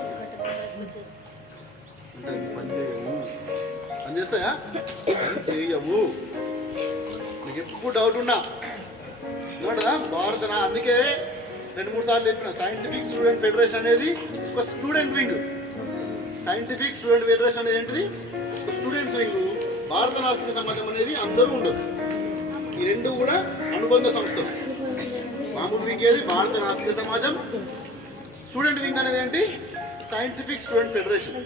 పనిచేస్తాయా? పని చేయవు. మీకు ఎప్పుడు డౌట్ ఉన్నా చూడదా భారత అందుకే 2-3 సార్లు చెప్పిన సైంటిఫిక్ స్టూడెంట్ ఫెడరేషన్ అనేది ఒక student wing. Scientific student federation అనేది ఏంటిది? ఒక స్టూడెంట్స్ వింగ్. భారత నాస్తిక సమాజం అనేది అందరూ ఉండదు. ఈ రెండు కూడా అనుబంధ సంస్థలు. మామూలు వింగ్ ఏది? భారత నాస్తిక సమాజం. స్టూడెంట్ వింగ్ అనేది ఏంటి? Scientific student federation.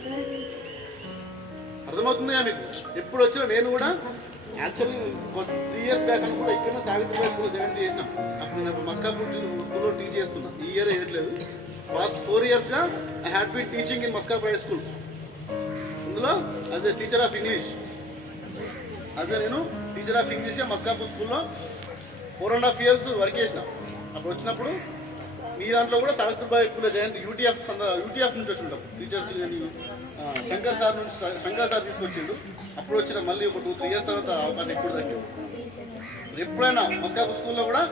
అర్థమవుతుందా మీకు? ఎప్పుడు వచ్చినా నేను కూడా యాక్చువల్లీ 3 ఇయర్స్ బ్యాక్ అని కూడా ఇక్కడ సావిత్రిబాయి స్కూల్లో జయంతి చేసినాం. అప్పుడు నేను మస్కాపూర్ స్కూల్లో టీచ్ చేస్తున్నా. ఈ ఇయర్ వేయట్లేదు. ఫాస్ట్ 4 ఇయర్స్గా I had been teaching in Maskapur high school. ఇందులో as a teacher of English. నేను టీచర్ ఆఫ్ ఇంగ్లీష్గా మస్కాపూర్ స్కూల్లో 4.5 ఇయర్స్ వర్క్ చేసిన. అప్పుడు వచ్చినప్పుడు మీ దాంట్లో కూడా సావిత్రిబాయి స్కూల్లో జయంతి యూటీఎఫ్ నుంచి వచ్చి ఉంటాం టీచర్స్. శంకర్ సార్ తీసుకొచ్చిండు. అప్పుడు వచ్చిన మళ్ళీ ఒక 2-3 ఇయర్స్ తర్వాత అవకాశం ఎప్పుడు తగ్గింది. ఎప్పుడైనా మస్కాపూర్ స్కూల్లో కూడా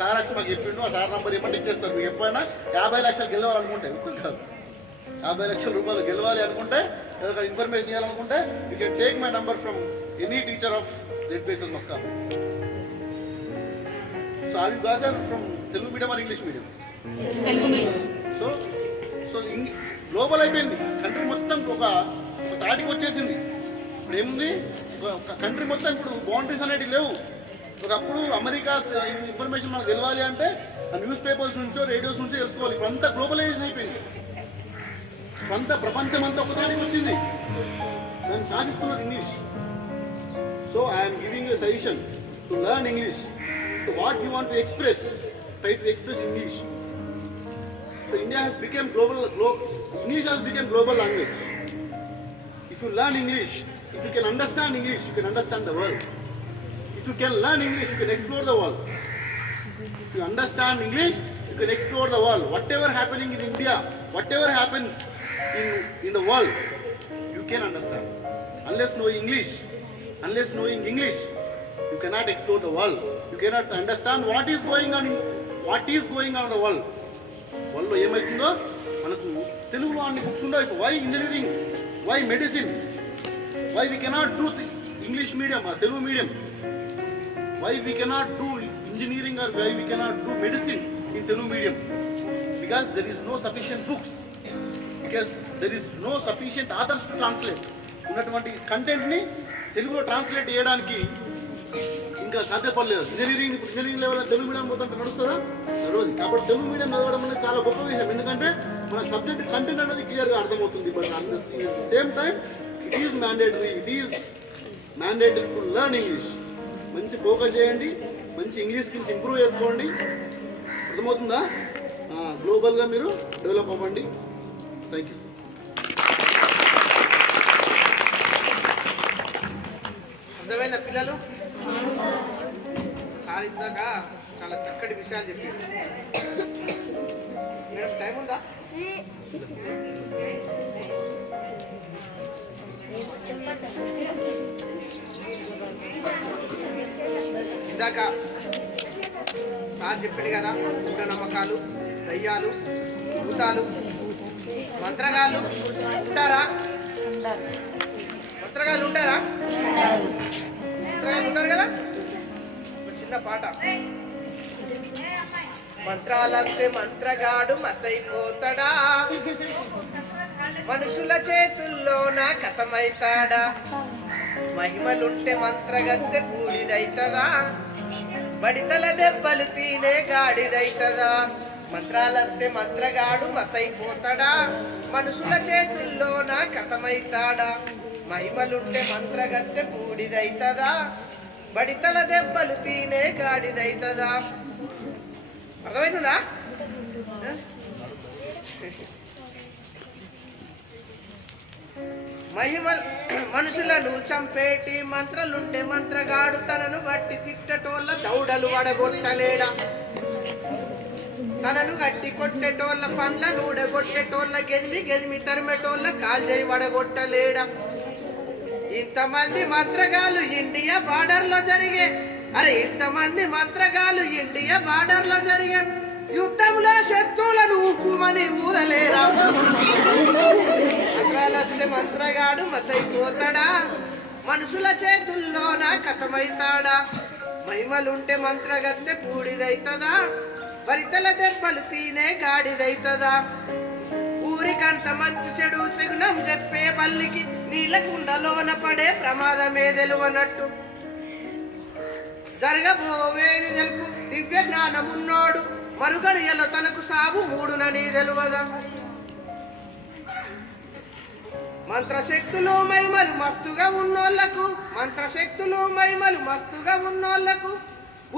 సార్ వచ్చి మాకు చెప్పిండు. ఆ సార్ నంబర్ ఇవ్వమంటే ఇచ్చేస్తారు. మీకు ఎప్పుడైనా 50 లక్షలు గెలవాలనుకుంటే కాదు, 50 లక్షల రూపాయలు గెలవాలి అనుకుంటే, ఏదైనా ఇన్ఫర్మేషన్ ఇవ్వాలనుకుంటే you can take my number from any teacher of ZPSS Maskapur. So are you guys are from Telugu medium or English medium? So global అయిపోయింది. కంట్రీ మొత్తం ఒక తాటికి వచ్చేసింది. ఇప్పుడు ఏముంది? ఒక ఒక కంట్రీ మొత్తం ఇప్పుడు బౌండరీస్ అనేవి లేవు. ఒకప్పుడు అమెరికా ఇన్ఫర్మేషన్ మనకు తెలియాలి అంటే న్యూస్ పేపర్స్ నుంచో రేడియోస్ నుంచో తెలుసుకోవాలి. ఇప్పుడు అంతా గ్లోబలైజేషన్ అయిపోయింది. అంత ప్రపంచం అంతా ఒకదానికి వచ్చింది. దాన్ని సాధిస్తున్నది English. So I'm giving you suggestion to learn English. So what you want to express, try to express English. So India has become English has become global language. If you learn English, if you can understand English, you can understand the world. If you can learn English, you can explore the world. If you understand English, you can explore the world. Whatever happening in India, whatever happens in the world, you can understand. Unless knowing English, you cannot explore the world. You cannot understand what is going on in the world. వాళ్ళు ఏమవుతుందో మనకు తెలుగులో అన్ని books ఉండవు. Why engineering, why medicine, why we cannot do English medium, Telugu medium, why we cannot do engineering or why we cannot do medicine in Telugu medium? Because there is no sufficient books, because there is no sufficient authors to translate. ఉన్నటువంటి కంటెంట్ని తెలుగులో translate చేయడానికి ఇంకా సాధ్యపడలేదు. Engineering level Telugu medium మొత్తం నడుస్తుందా? నడవదు. కాబట్టి తెలుగు మీడియం చదవడం అనేది చాలా గొప్ప విషయం. ఎందుకంటే మన సబ్జెక్ట్ కంటెంట్ అనేది క్లియర్గా అర్థమవుతుంది. But at the same time it is mandatory to learn English. మంచి ఫోకస్ చేయండి, మంచి ఇంగ్లీష్ స్కిల్స్ ఇంప్రూవ్ చేసుకోండి. అర్థమవుతుందా? గ్లోబల్గా మీరు డెవలప్ అవ్వండి. Thank you. అర్థమైందా పిల్లలు? సార్ ఇందాక చాలా చక్కటి విషయాలు చెప్పారు. మేడం టైం ఉందా? ఇందాక సార్ చెప్పాడు కదా, మూఢనమ్మకాలు, దయ్యాలు, భూతాలు, మంత్రగాళ్ళు ఉంటారా? మంత్రగాళ్ళు ఉంటారా? మంత్రగాళ్ళు ఉంటారు కదా. ఒక చిన్న పాట. మంత్రాలస్తే మంత్రగాడు మసైపోతాడా, మనుషుల చేతుల్లో నా కథమైతాడా, మహిమలుంటే మంత్రగత్తె బూడిదైతదా, బడితల దెబ్బలు తినే గాడిదైతదా. మంత్రాలస్తే మంత్రగాడు మసైపోతాడా, మనుషుల చేతుల్లో నా కథమైతాడా, మహిమలుంటే మంత్రగత్తె బూడిదైతదా, బడితల దెబ్బలు తినే గాడిదైతదా. అర్థమవుతుందా? మనుషులను చంపేటి మంత్రలుంటే మంత్రగాడు తనను బట్టి తిట్టటోళ్ళ దౌడలు వడగొట్టలేడా, తనను గట్టి కొట్టేటోళ్ళ పండ్ల నూడగొట్టేటోళ్ళ గెలిమి తరిమేటోళ్ళ కాల్జై వడగొట్టలేడా. ఇంతమంది మంత్రగాళ్ళు ఇండియా బార్డర్లో జరిగే, ఇంతమంది మంత్రగాళ్ళు ఇండియా బార్డర్లో జరిగే యుద్ధంలో శత్రువులను ఉప్పుమని ఊదలేరా. మంత్రాలస్తే మంత్రగాడు మసైపోతాడా, మనుషుల చేతుల్లో నా కథమైతాడా, మహిమలుంటే మంత్రగత్తె బూడిదైతదా, వరితల దెబ్బలు తినే గాడిదైతదా. ఊరికంత మంచి చెడు చిగుణం చెప్పే బల్లికి నీళ్ళ కుండలోన పడే ప్రమాదమే తెలువనట్టు, జరగబోవేని తెలుపు దివ్య జ్ఞానమున్నోడు మరుగడియలో తనకు సాగు మూడునని తెలువదా. మంత్రశక్తులు మహిమలు మస్తుగా ఉన్నోళ్లకు, మంత్రశక్తులు మహిమలు మస్తుగా ఉన్నోళ్లకు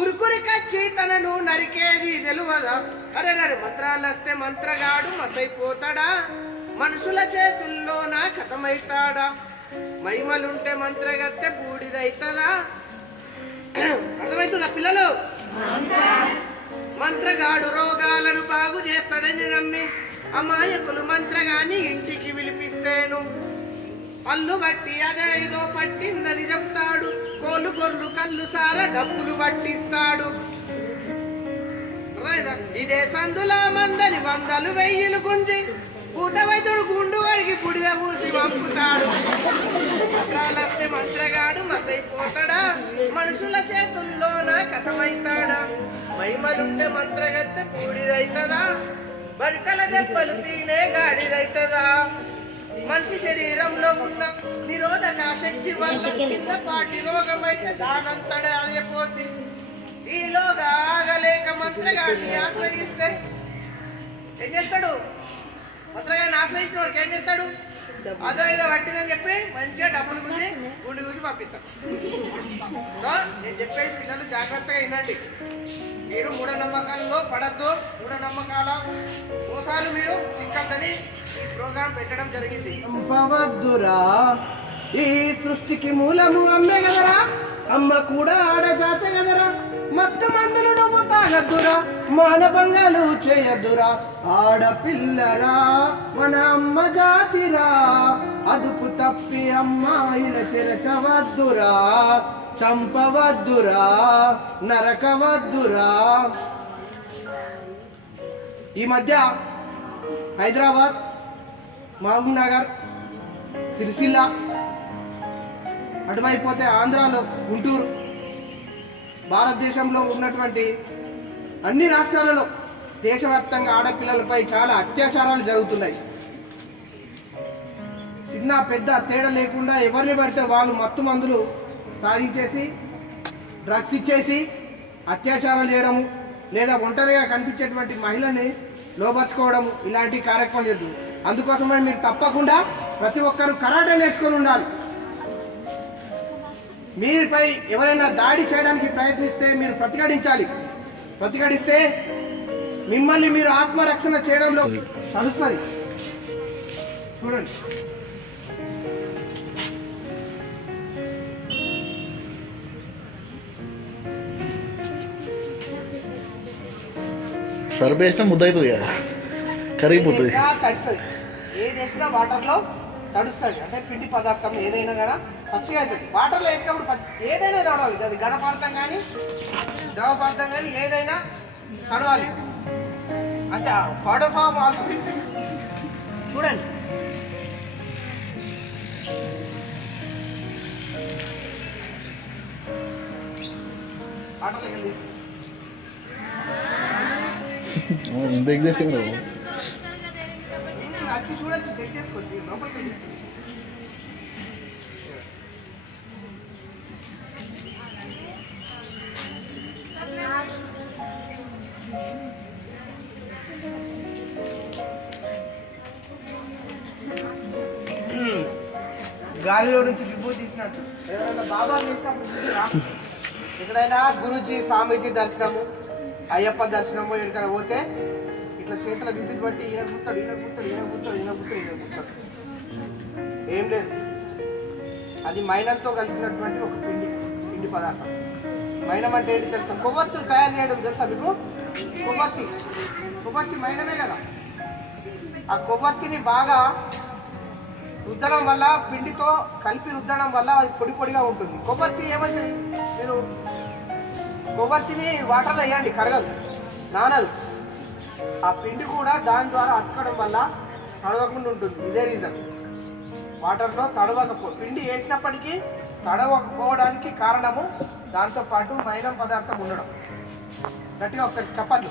ఉరుకురికచ్చి తనను నరికేది తెలువదా. అరే మంత్రాలస్తే మంత్రగాడు మసైపోతాడా, మనుషుల చేతుల్లో నా కథమైతాడా, మహిమలుంటే మంత్రగత్తె బూడిదైతదా. అర్థమవుతుందా పిల్లలు? మంత్రగాడు రోగాలను బాగు చేస్తాడని నమ్మి అమాయకులు మంత్రగాని ఇంటికి విలిపిస్తేను అల్లు బట్టి అదే ఇదో పట్టిందని చెప్తాడు, కోలు గొర్రెలు కళ్ళు సార డబ్బులు పట్టిస్తాడు. ఇదే సందుల మందని వందలు వెయ్యిలు గుంజి పూత వైద్యుడు గుండు వరికి పుడిద పూసి పంపుతాడు. మంత్రాలస్తే మంత్రగాడు మసైపోతాడా, మనుషుల చేతుల్లో నా కథమైతాడా, మహిమలుంటే మంత్రగత్తె బూడిదైతదా, బడితల దెబ్బలు తినే గాడిదైతదా. మనిషి శరీరంలో ఉన్న నిరోధక శక్తి వల్ల చిన్నపాటి రోగమైతే దానంతడే అదైపోతుంది. ఈలోగా ఆగలేక మంత్రగాడిని ఆశ్రయిస్తే ఏం చేస్తాడు? మంత్రగాడిని ఆశ్రయించిన వాడికి ఏం చేస్తాడు? అదో ఏదో పట్టిందని చెప్పి మంచిగా డబ్బులు గురించి గుండి గురించి పంపిస్తాడు. సో నేను చెప్పేది పిల్లలు జాగ్రత్తగా వినండి. మీరు మూఢనమ్మకాలలో పడద్దు. మూఢనమ్మకాల మోసాలు మీరు చిక్కద్దని ఈ ప్రోగ్రాం పెట్టడం జరిగింది. పంపవద్దురా, ఈ సృష్టికి మూలము అమ్మే కదరా, అమ్మ కూడా ఆడజాతే కదరా, మత్తు మందులు నువ్వు తాగద్దురా, మానభంగాలు చేయద్దురా, ఆడపిల్లరా మన అమ్మ జాతిరా, అదుపు తప్పి అమ్మాయిల చెరచవద్దురా, చంపవద్దురా, నరకవద్దురా. ఈ మధ్య హైదరాబాద్, మహబూబ్ నగర్, సిరిసిల్ల, అటువైపోతే ఆంధ్రాలో గుంటూరు, భారతదేశంలో ఉన్నటువంటి అన్ని రాష్ట్రాలలో దేశవ్యాప్తంగా ఆడపిల్లలపై చాలా అత్యాచారాలు జరుగుతున్నాయి. చిన్న పెద్ద తేడా లేకుండా ఎవరిని పడితే వాళ్ళు మత్తు మందులు తాగించేసి డ్రగ్స్ ఇచ్చేసి అత్యాచారాలు చేయడము, లేదా ఒంటరిగా కనిపించేటువంటి మహిళని లోపరుచుకోవడము, ఇలాంటి కార్యక్రమాలు జరుగుతుంది. అందుకోసమే మీరు తప్పకుండా ప్రతి ఒక్కరూ కరాటే నేర్చుకొని ఉండాలి. మీపై ఎవరైనా దాడి చేయడానికి ప్రయత్నిస్తే మీరు ప్రతిఘటించాలి. ప్రతిఘటిస్తే మిమ్మల్ని మీరు ఆత్మరక్షణ చేయడంలో తడుస్తుంది. చూడండి, సర్ఫ్ వేసినా ముద్ద అవుతుంది కదా, కరిగిపోతుంది. తడుస్తుంది. ఏది వేసినా వాటర్లో తడుస్తుంది. అంటే పిండి పదార్థం ఏదైనా కూడా పచ్చిగా అవుతుంది. వాటర్లో వేసినప్పుడు ఏదైనా తడవాలి. అది ఘన పదార్థం కానీ ద్రవ పదార్థం కానీ ఏదైనా తడవాలి. అంటే పౌడర్ ఫామ్ ఆల్సి చూడండి. వాటర్లోకి వెళ్ళి ఇంత ఎగ్జాక్ట్ వచ్చి చూడొచ్చు, చెక్ చేసుకోవచ్చు. లోపలికి వెళ్ళి గాలిలో నుంచి విభూతి తీసినట్టు ఎవరైనా బాబా చేసినప్పుడు చూసిరా? ఎక్కడైనా గురుజీ స్వామీజీ దర్శనము, అయ్యప్ప దర్శనము ఎక్కడికైనా పోతే ఇట్లా చేతుల విభూతి బట్టి ఈయన గుర్తాడు, ఈయన గుర్తాడు, ఈయన గుర్తాడు, ఈయన గుర్తాడు, ఈయన గుర్తాడు. ఏం లేదు, అది మైనంతో కలిపినటువంటి ఒక పిండి పదార్థం. మైనం అంటే ఏంటి తెలుసా? కొవ్వొత్తులు తయారు చేయడం తెలుసా మీకు? కొవ్వొత్తి మైనమే కదా. ఆ కొవ్వొత్తిని బాగా రుద్దడం వల్ల, పిండితో కలిపి రుద్దడం వల్ల అది పొడి పొడిగా ఉంటుంది. కొవ్వొత్తి ఏమవుతుంది? మీరు కొవ్వొత్తిని వాటర్లో వేయండి, కరగదు, నానదు. ఆ పిండి కూడా దాని ద్వారా అతకడం వల్ల తడవకుండా ఉంటుంది. ఇదే రీజన్. వాటర్లో పిండి వేసినప్పటికీ తడవకపోవడానికి కారణము దాంతోపాటు మైనం పదార్థం ఉండడం. గట్టిగా ఒకసారి చెప్పండి.